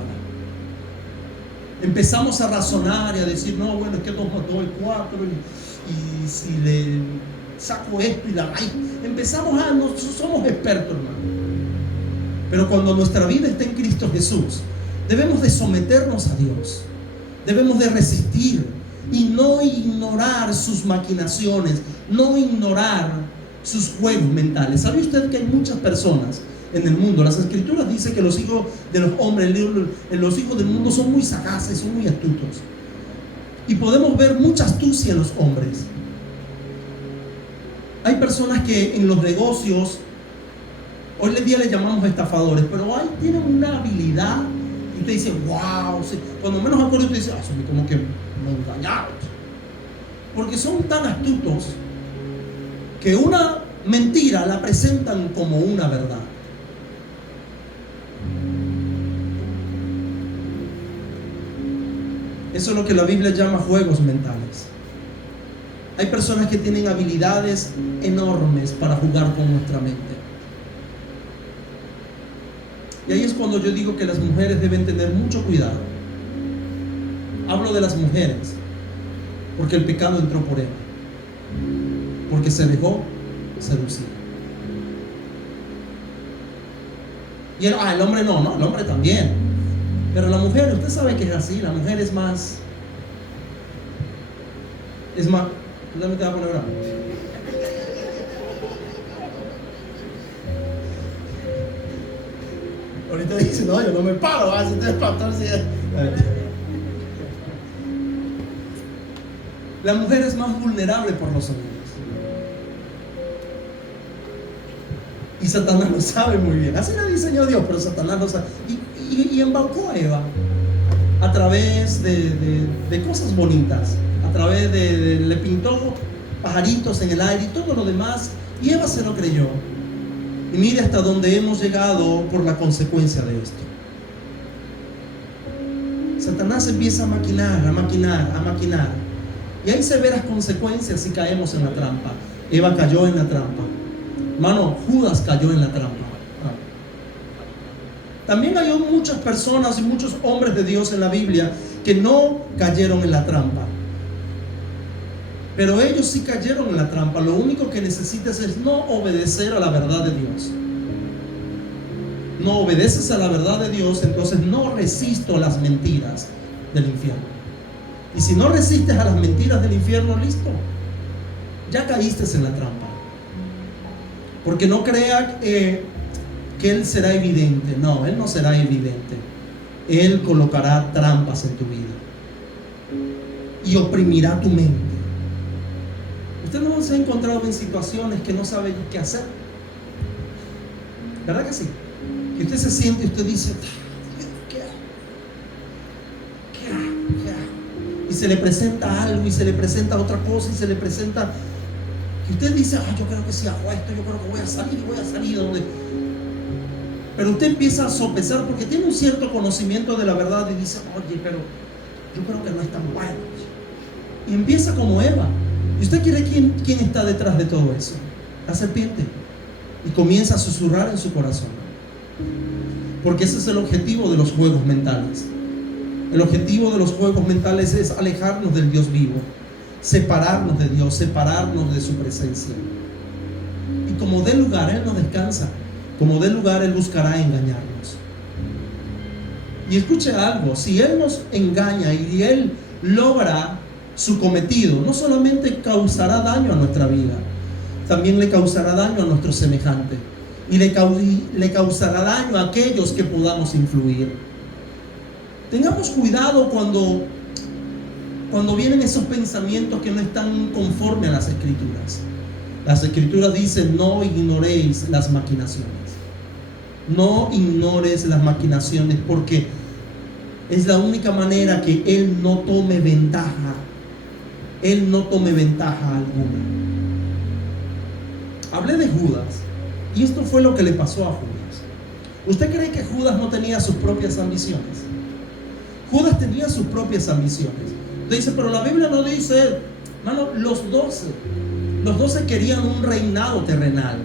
Empezamos a razonar y a decir, no, bueno, es que 2 más 2 es 4 y si le saco esto y la raíz. Empezamos no somos expertos, hermano. Pero cuando nuestra vida está en Cristo Jesús, debemos de someternos a Dios. Debemos de resistir y no ignorar sus maquinaciones, no ignorar sus juegos mentales. ¿Sabe usted que hay muchas personas en el mundo? Las escrituras dicen que los hijos de los hombres, los hijos del mundo son muy sagaces, son muy astutos. Y podemos ver mucha astucia en los hombres. Hay personas que en los negocios, hoy en día les llamamos estafadores, pero tienen una habilidad y te dicen, wow, cuando menos acuerdo te dicen, son como que me engañaron. Porque son tan astutos que una mentira la presentan como una verdad. Eso es lo que la Biblia llama juegos mentales. Hay personas que tienen habilidades enormes para jugar con nuestra mente. Y ahí es cuando yo digo que las mujeres deben tener mucho cuidado. Hablo de las mujeres porque el pecado entró por ella, porque se dejó seducir. Y el hombre no, el hombre también. Pero la mujer, usted sabe que es así. La mujer es más, ¿dónde te va a poner bravo? Ahorita dice, no, yo no me paro, vas a espantarse. La mujer es más vulnerable por los hombres. Y Satanás lo sabe muy bien. Así la diseñó Dios, pero Satanás lo sabe. Y embaucó a Eva a través de cosas bonitas. A través le pintó pajaritos en el aire y todo lo demás. Y Eva se lo creyó. Y mire hasta dónde hemos llegado por la consecuencia de esto. Satanás empieza a maquinar. Y hay severas consecuencias si caemos en la trampa. Eva cayó en la trampa. Hermano, Judas cayó en la trampa. También hay muchas personas y muchos hombres de Dios en la Biblia que no cayeron en la trampa. Pero ellos sí cayeron en la trampa. Lo único que necesitas es no obedecer a la verdad de Dios. No obedeces a la verdad de Dios, entonces no resisto a las mentiras del infierno. Y si no resistes a las mentiras del infierno, listo, ya caíste en la trampa. Porque no crea que Él será evidente. No, Él no será evidente. Él colocará trampas en tu vida. y oprimirá tu mente. Usted no se ha encontrado en situaciones que no sabe qué hacer, ¿verdad que sí? Que usted se siente y usted dice, ¿qué hago? ¿Qué hago? ¿Qué hago? Y se le presenta algo, y se le presenta otra cosa, y se le presenta que usted dice, yo creo que si hago esto, yo creo que voy a salir de donde. Pero usted empieza a sopesar porque tiene un cierto conocimiento de la verdad y dice, oye, pero yo creo que no es tan bueno. Y empieza como Eva. ¿Y usted quiere quién está detrás de todo eso? La serpiente. Y comienza a susurrar en su corazón. Porque ese es el objetivo de los juegos mentales. El objetivo de los juegos mentales es alejarnos del Dios vivo, separarnos de Dios, separarnos de su presencia. Y como dé lugar, Él no descansa. Como dé lugar, Él buscará engañarnos. Y escuche algo, si Él nos engaña y Él logra su cometido, no solamente causará daño a nuestra vida, también le causará daño a nuestro semejante. Y le causará daño a aquellos que podamos influir. Tengamos cuidado cuando vienen esos pensamientos que no están conforme a las Escrituras. Las Escrituras dicen, no ignoréis las maquinaciones. No ignores las maquinaciones, porque es la única manera que Él no tome ventaja. Él no tome ventaja alguna. Hablé de Judas, y esto fue lo que le pasó a Judas. ¿Usted cree que Judas no tenía sus propias ambiciones? Judas tenía sus propias ambiciones. Usted dice, pero la Biblia no dice, hermano, los 12 querían un reinado terrenal.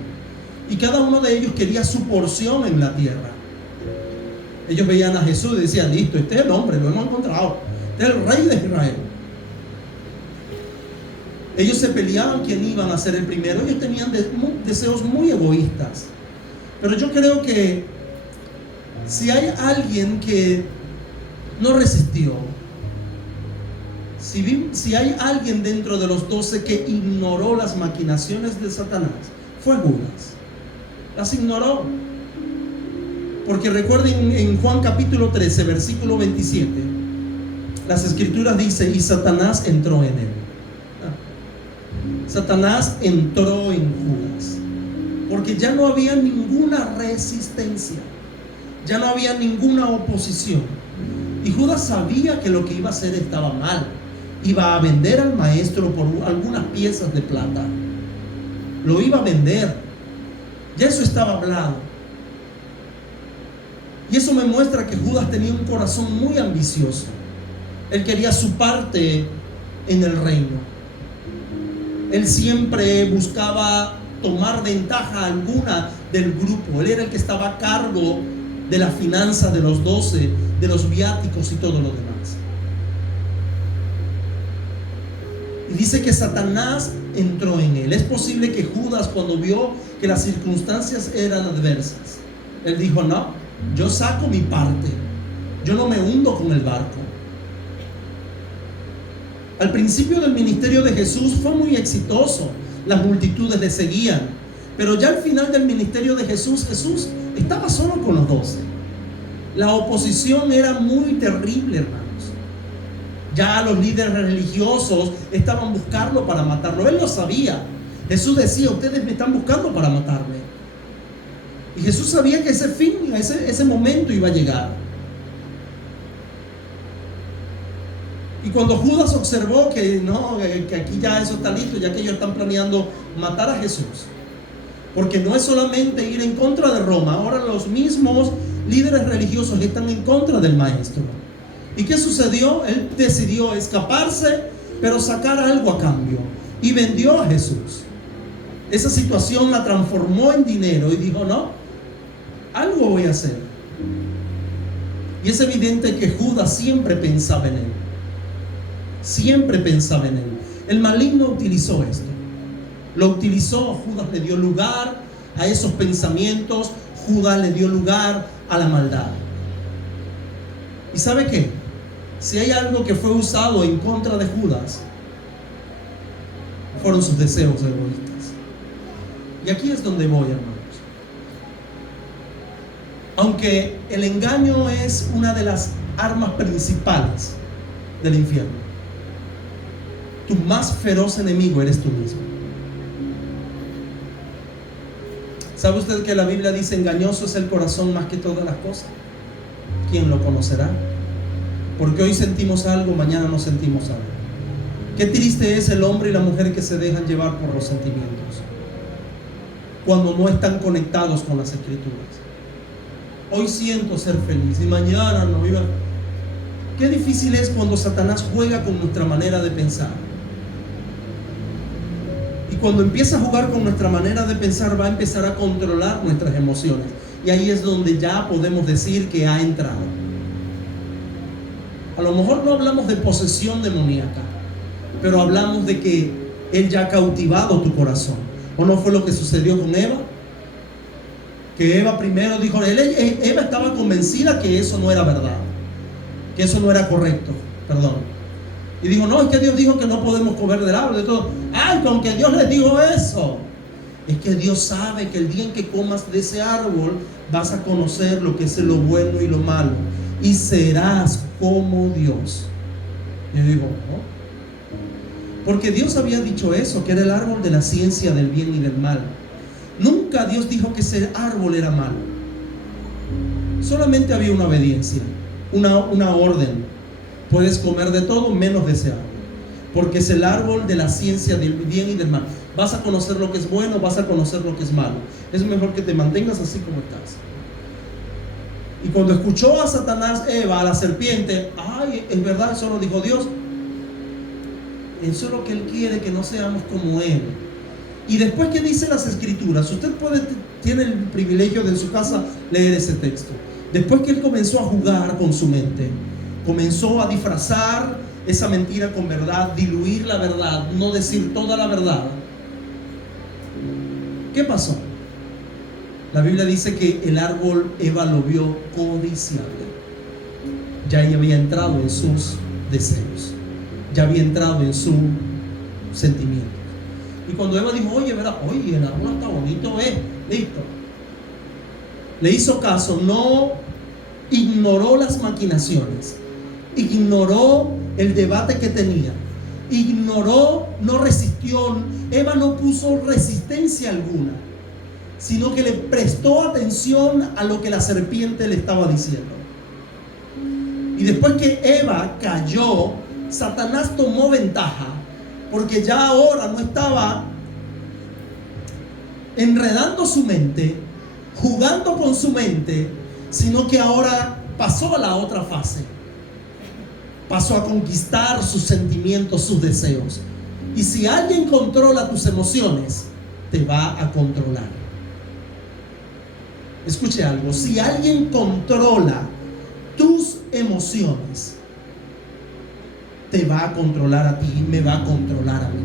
Y cada uno de ellos quería su porción en la tierra. Ellos veían a Jesús y decían, listo, este es el hombre, lo hemos encontrado. Este es el rey de Israel. Ellos se peleaban quién iban a ser el primero. Ellos tenían deseos muy egoístas. Pero yo creo que si hay alguien que no resistió, si hay alguien dentro de los 12 que ignoró las maquinaciones de Satanás, fue Judas. Las ignoró. Porque recuerden en Juan capítulo 13, versículo 27, las Escrituras dicen, y Satanás entró en él. Satanás entró en Judas, porque ya no había ninguna resistencia, ya no había ninguna oposición. Y Judas sabía que lo que iba a hacer estaba mal. Iba a vender al maestro por algunas piezas de plata. Lo iba a vender. Ya eso estaba hablado. Y eso me muestra que Judas tenía un corazón muy ambicioso. Él quería su parte en el reino. Él siempre buscaba tomar ventaja alguna del grupo. Él era el que estaba a cargo de la finanza de los 12, de los viáticos y todo lo demás. Y dice que Satanás entró en él. Es posible que Judas, cuando vio que las circunstancias eran adversas, él dijo, no, yo saco mi parte, yo no me hundo con el barco. Al principio del ministerio de Jesús fue muy exitoso, las multitudes le seguían, pero ya al final del ministerio de Jesús estaba solo con los 12. La oposición era muy terrible, hermanos. Ya los líderes religiosos estaban buscando para matarlo. Él lo sabía. Jesús decía, ustedes me están buscando para matarme. Y Jesús sabía que ese fin, ese momento iba a llegar. Y cuando Judas observó que aquí ya eso está listo, ya que ellos están planeando matar a Jesús, porque no es solamente ir en contra de Roma, ahora los mismos líderes religiosos están en contra del maestro. ¿Y qué sucedió? Él decidió escaparse, pero sacar algo a cambio, y vendió a Jesús. Esa situación la transformó en dinero y dijo, no, algo voy a hacer. Y es evidente que Judas siempre pensaba en él. Siempre pensaba en él. El maligno utilizó esto. Lo utilizó. Judas le dio lugar a esos pensamientos. Judas le dio lugar a la maldad. ¿Y sabe qué? Si hay algo que fue usado en contra de Judas, fueron sus deseos egoístas. Y aquí es donde voy, hermanos. Aunque el engaño es una de las armas principales del infierno, tu más feroz enemigo eres tú mismo. ¿Sabe usted que la Biblia dice engañoso es el corazón más que todas las cosas? ¿Quién lo conocerá? Porque hoy sentimos algo, mañana no sentimos algo. Qué triste es el hombre y la mujer que se dejan llevar por los sentimientos cuando no están conectados con las Escrituras. Hoy siento ser feliz y mañana no. Qué difícil es cuando Satanás juega con nuestra manera de pensar. Y cuando empieza a jugar con nuestra manera de pensar, va a empezar a controlar nuestras emociones. Y ahí es donde ya podemos decir que ha entrado. A lo mejor no hablamos de posesión demoníaca, pero hablamos de que Él ya ha cautivado tu corazón. ¿O no fue lo que sucedió con Eva? Que Eva primero dijo, Eva estaba convencida que eso no era verdad, que eso no era correcto, perdón. Y dijo, no, es que Dios dijo que no podemos comer del árbol de todo. Ay, con que Dios les dijo eso. Es que Dios sabe que el día en que comas de ese árbol vas a conocer lo que es lo bueno y lo malo, y serás como Dios. Y yo digo, ¿no? Porque Dios había dicho eso, que era el árbol de la ciencia del bien y del mal. Nunca Dios dijo que ese árbol era malo. Solamente había una obediencia, una orden. Puedes comer de todo menos de ese árbol, porque es el árbol de la ciencia del bien y del mal. Vas a conocer lo que es bueno, vas a conocer lo que es malo. Es mejor que te mantengas así como estás. Y cuando escuchó a Satanás, Eva, a la serpiente, ay, es verdad, eso lo dijo Dios. Eso es lo que Él quiere, que no seamos como Él. Y después, ¿qué dicen las Escrituras? Usted tiene el privilegio de en su casa leer ese texto. Después que Él comenzó a jugar con su mente, comenzó a disfrazar esa mentira con verdad, diluir la verdad, no decir toda la verdad. ¿Qué pasó? La Biblia dice que el árbol Eva lo vio codiciable. Ya ella había entrado en sus deseos, ya había entrado en su sentimiento. Y cuando Eva dijo, oye, ¿verdad? Oye, el árbol está bonito, listo. Le hizo caso, no ignoró las maquinaciones, ignoró el debate que tenía, ignoró, no resistió. Eva no puso resistencia alguna, sino que le prestó atención a lo que la serpiente le estaba diciendo. Y después que Eva cayó, Satanás tomó ventaja, porque ya ahora no estaba enredando su mente, jugando con su mente, sino que ahora pasó a la otra fase. Pasó a conquistar sus sentimientos, sus deseos. Y si alguien controla tus emociones, te va a controlar. Escuche algo, si alguien controla tus emociones, te va a controlar a ti y me va a controlar a mí.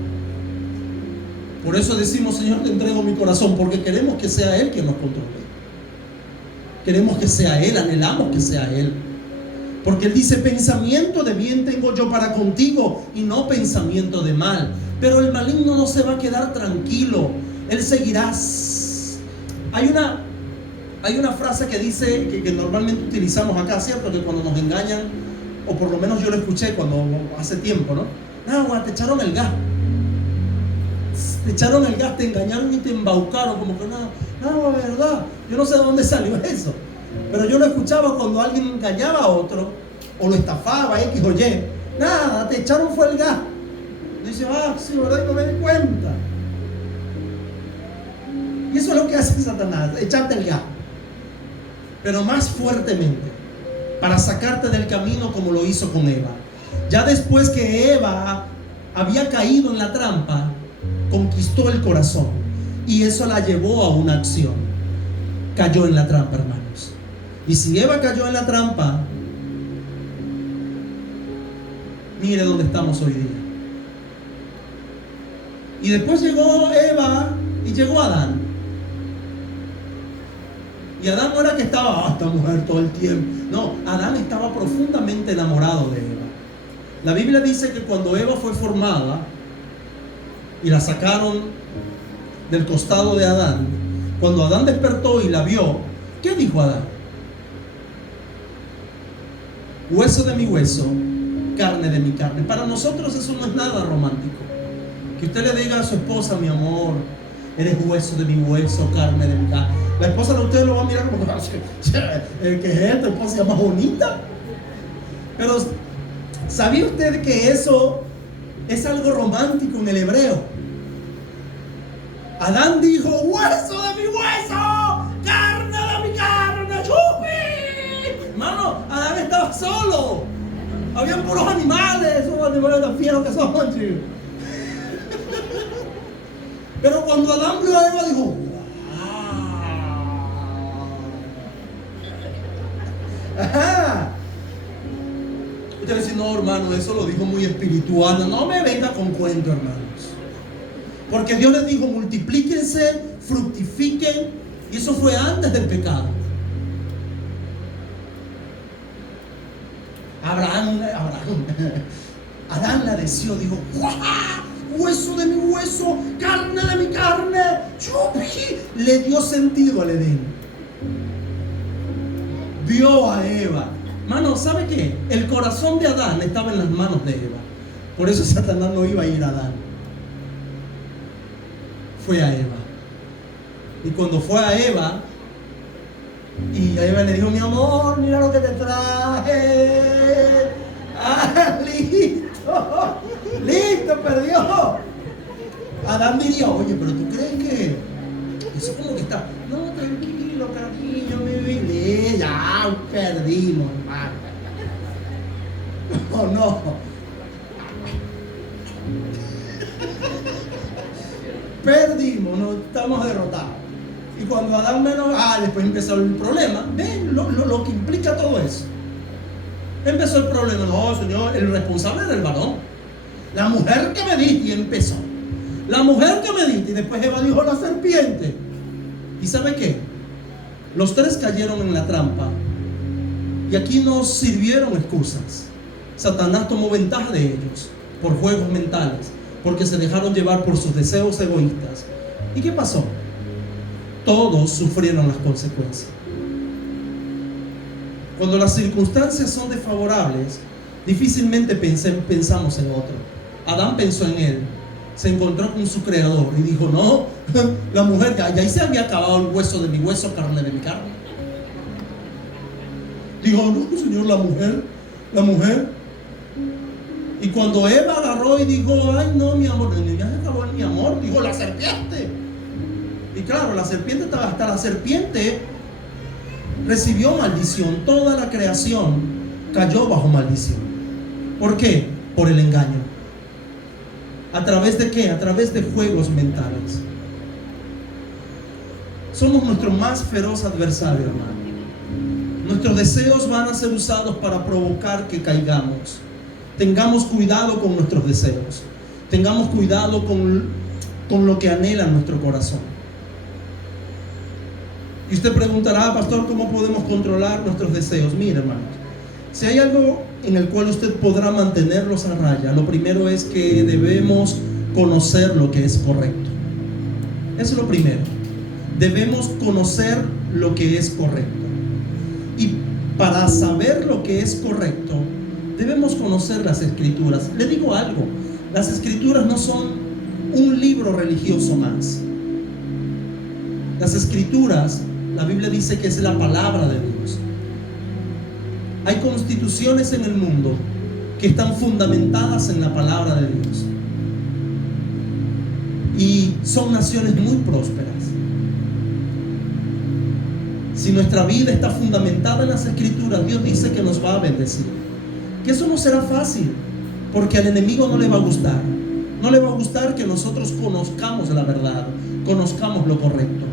Por eso decimos, Señor, te entrego mi corazón, porque queremos que sea Él quien nos controle. Queremos que sea Él, anhelamos que sea Él. Porque Él dice, pensamiento de bien tengo yo para contigo y no pensamiento de mal. Pero el maligno no se va a quedar tranquilo, él seguirá. Hay una frase que dice, que normalmente utilizamos acá, ¿cierto? Que cuando nos engañan, o por lo menos yo lo escuché cuando hace tiempo, ¿no? No, te echaron el gas. Te echaron el gas, te engañaron y te embaucaron, como que no, verdad. Yo no sé de dónde salió eso, pero yo lo escuchaba cuando alguien engañaba a otro, o lo estafaba, X o Y. Nada, te echaron fue el gas. Dice, sí, verdad, y no me di cuenta. Y eso es lo que hace Satanás, echarte el gas, pero más fuertemente, para sacarte del camino, como lo hizo con Eva. Ya después que Eva había caído en la trampa, conquistó el corazón, y eso la llevó a una acción. Cayó en la trampa, hermanos. Y si Eva cayó en la trampa, mire dónde estamos hoy día. Y después llegó Eva y llegó Adán. Y Adán no era que estaba, esta mujer todo el tiempo. No, Adán estaba profundamente enamorado de Eva. La Biblia dice que cuando Eva fue formada y la sacaron del costado de Adán, cuando Adán despertó y la vio, ¿qué dijo Adán? Hueso de mi hueso, carne de mi carne. Para nosotros eso no es nada romántico. Que usted le diga a su esposa, mi amor, eres hueso de mi hueso, carne de mi carne. La esposa de usted lo va a mirar como, ¿qué es esto? ¿Esposa más bonita? Pero, ¿sabía usted que eso es algo romántico en el hebreo? Adán dijo, hueso de mi hueso, carne de mi carne, ¡chupi! Hermano, Adán estaba solo. Habían puros animales, esos animales tan fieros que son, chicos. Pero cuando Adán vio a Eva, dijo, ¡wow! Ajá. Usted va a decir, no, hermano, eso lo dijo muy espiritual. No me venga con cuento, hermanos. Porque Dios les dijo, multiplíquense, fructifiquen. Y eso fue antes del pecado. Adán la deseó, dijo, ¡guau! Hueso de mi hueso, carne de mi carne, ¡chupi! Le dio sentido al Edén. Vio a Eva. Mano, ¿sabe qué? El corazón de Adán estaba en las manos de Eva. Por eso Satanás no iba a ir a Adán. Fue a Eva. Y cuando fue a Eva, y a Eva le dijo, mi amor, mira lo que te traje. ¡Ah, listo! ¡Listo, perdió! Adán diría, oye, pero ¿tú crees que eso como que está? No, tranquilo, cariño, mi vida. Ya, perdimos, hermano. Oh, no. Perdimos, no estamos derrotados. Y cuando Adán menos, después empezó el problema. ¿Ven lo que implica todo eso? Empezó el problema. No, señor, el responsable era el varón. La mujer que me diste, y empezó. La mujer que me diste, y después Eva dijo la serpiente. ¿Y sabe qué? Los tres cayeron en la trampa. Y aquí no sirvieron excusas. Satanás tomó ventaja de ellos por juegos mentales, porque se dejaron llevar por sus deseos egoístas. ¿Y qué pasó? Todos sufrieron las consecuencias. Cuando las circunstancias son desfavorables, difícilmente pensamos en otro. Adán pensó en él, se encontró con su creador y dijo, no, la mujer, ya se había acabado el hueso de mi hueso, carne de mi carne. Dijo, no, señor, la mujer. Y cuando Eva agarró y dijo, ay no, mi amor, ya se acabó mi amor, dijo la serpiente. Y claro, la serpiente, hasta la serpiente recibió maldición. Toda la creación cayó bajo maldición. ¿Por qué? Por el engaño. ¿A través de qué? A través de juegos mentales. Somos nuestro más feroz adversario, hermano. Nuestros deseos van a ser usados para provocar que caigamos. Tengamos cuidado con nuestros deseos. Tengamos cuidado con lo que anhela nuestro corazón. Y usted preguntará, pastor, ¿cómo podemos controlar nuestros deseos? Mire, hermanos, si hay algo en el cual usted podrá mantenerlos a raya, lo primero es que debemos conocer lo que es correcto. Eso es lo primero. Debemos conocer lo que es correcto. Y para saber lo que es correcto, debemos conocer las Escrituras. Le digo algo, las Escrituras no son un libro religioso más. Las Escrituras, la Biblia dice que es la palabra de Dios. Hay constituciones en el mundo que están fundamentadas en la palabra de Dios. Y son naciones muy prósperas. Si nuestra vida está fundamentada en las Escrituras, Dios dice que nos va a bendecir. Que eso no será fácil, porque al enemigo no le va a gustar. No le va a gustar que nosotros conozcamos la verdad, conozcamos lo correcto.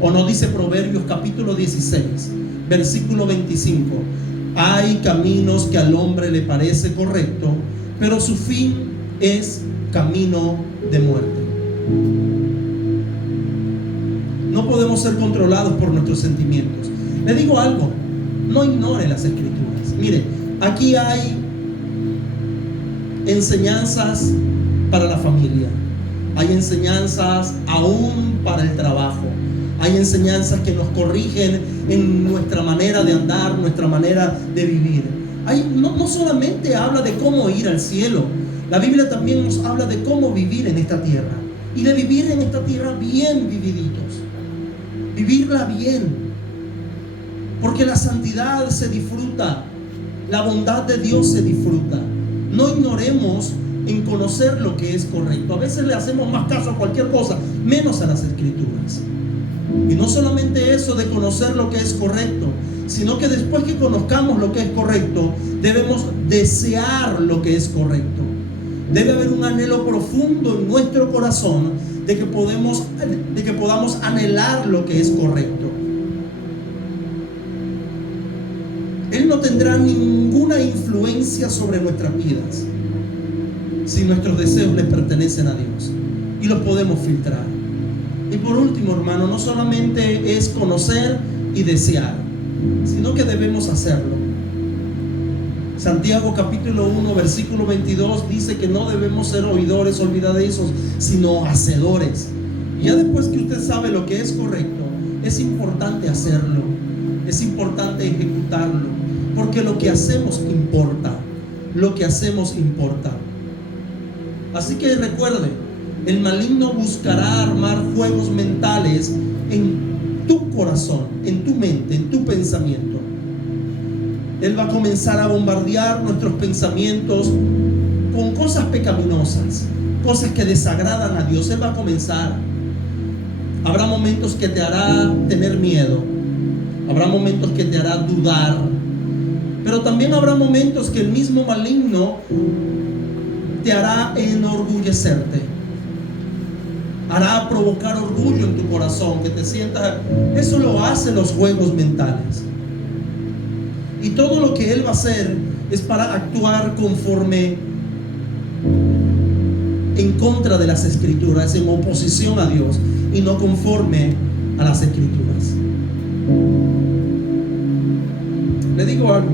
¿O no dice Proverbios capítulo 16, versículo 25? Hay caminos que al hombre le parece correcto, pero su fin es camino de muerte. No podemos ser controlados por nuestros sentimientos. Le digo algo, no ignore las Escrituras. Mire, aquí hay enseñanzas para la familia, hay enseñanzas aún para el trabajo, hay enseñanzas que nos corrigen en nuestra manera de andar, nuestra manera de vivir. No solamente habla de cómo ir al cielo, la Biblia también nos habla de cómo vivir en esta tierra, y de vivir en esta tierra bien vividitos, vivirla bien, porque la santidad se disfruta, la bondad de Dios se disfruta. No ignoremos en conocer lo que es correcto. A veces le hacemos más caso a cualquier cosa, menos a las Escrituras. Y no solamente eso de conocer lo que es correcto, sino que después que conozcamos lo que es correcto, debemos desear lo que es correcto. Debe haber un anhelo profundo en nuestro corazón de que podamos anhelar lo que es correcto. Él no tendrá ninguna influencia sobre nuestras vidas si nuestros deseos les pertenecen a Dios y los podemos filtrar. Y por último, hermano, no solamente es conocer y desear, sino que debemos hacerlo. Santiago capítulo 1 versículo 22 dice que no debemos ser oidores olvidadizos, sino hacedores. Y ya después que usted sabe lo que es correcto, es importante hacerlo, es importante ejecutarlo, porque lo que hacemos importa, lo que hacemos importa. Así que recuerde, el maligno buscará armar juegos mentales en tu corazón, en tu mente, en tu pensamiento. Él va a comenzar a bombardear nuestros pensamientos con cosas pecaminosas, cosas que desagradan a Dios. Él va a comenzar. Habrá momentos que te hará tener miedo, habrá momentos que te hará dudar, pero también habrá momentos que el mismo maligno te hará enorgullecerte, hará provocar orgullo en tu corazón, que te sientas. Eso lo hacen los juegos mentales. Y todo lo que él va a hacer es para actuar conforme en contra de las Escrituras, en oposición a Dios, y no conforme a las Escrituras. Le digo algo.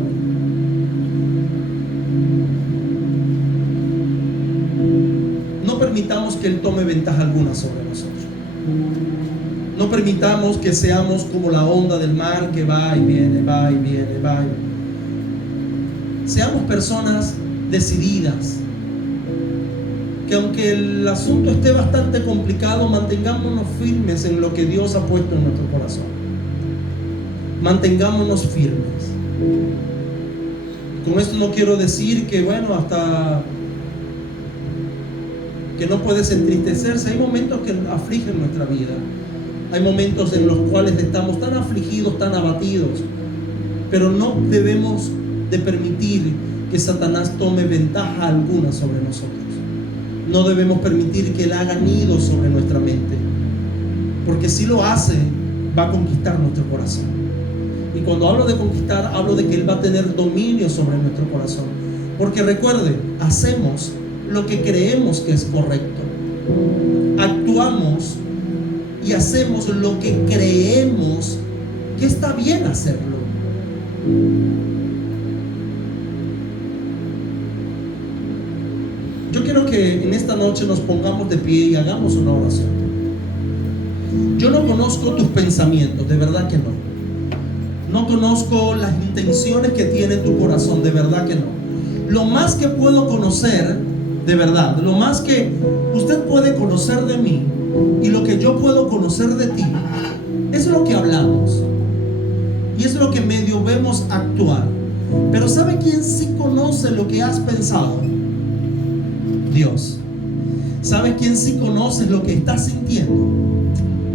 No permitamos que él tome ventaja alguna sobre nosotros. No permitamos que seamos como la onda del mar que va y viene, va y viene, va y viene. Seamos personas decididas, que aunque el asunto esté bastante complicado, mantengámonos firmes en lo que Dios ha puesto en nuestro corazón. Mantengámonos firmes. Con esto no quiero decir que, bueno, hasta que no puedes entristecerse. Hay momentos que afligen nuestra vida. Hay momentos en los cuales estamos tan afligidos, tan abatidos, pero no debemos de permitir que Satanás tome ventaja alguna sobre nosotros. No debemos permitir que él haga nido sobre nuestra mente, porque si lo hace, va a conquistar nuestro corazón. Y cuando hablo de conquistar, hablo de que él va a tener dominio sobre nuestro corazón, porque recuerde, hacemos lo que creemos que es correcto, actuamos y hacemos lo que creemos que está bien hacerlo. Yo quiero que en esta noche nos pongamos de pie y hagamos una oración. Yo no conozco tus pensamientos, de verdad que no. No conozco las intenciones que tiene tu corazón, de verdad que no. Lo más que puedo conocer, de verdad, lo más que usted puede conocer de mí y lo que yo puedo conocer de ti, es lo que hablamos y es lo que medio vemos actuar. Pero ¿sabe quién sí conoce lo que has pensado? Dios. ¿Sabe quién sí conoce lo que estás sintiendo?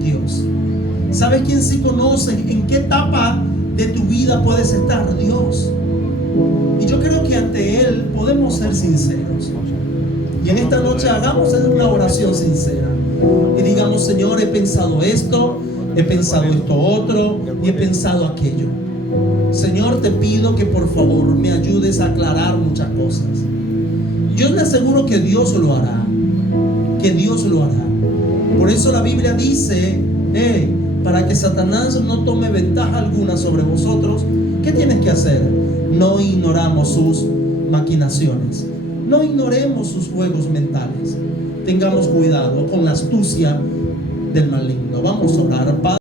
Dios. ¿Sabe quién sí conoce en qué etapa de tu vida puedes estar? Dios. Y yo creo que ante Él podemos ser sinceros. Y en esta noche hagamos una oración sincera y digamos: Señor, he pensado esto otro y he pensado aquello. Señor, te pido que por favor me ayudes a aclarar muchas cosas. Yo le aseguro que Dios lo hará, que Dios lo hará. Por eso la Biblia dice, para que Satanás no tome ventaja alguna sobre vosotros, ¿qué tienes que hacer? No ignoramos sus maquinaciones, no ignoremos sus juegos mentales. Tengamos cuidado con la astucia del maligno. Vamos a orar. Padre,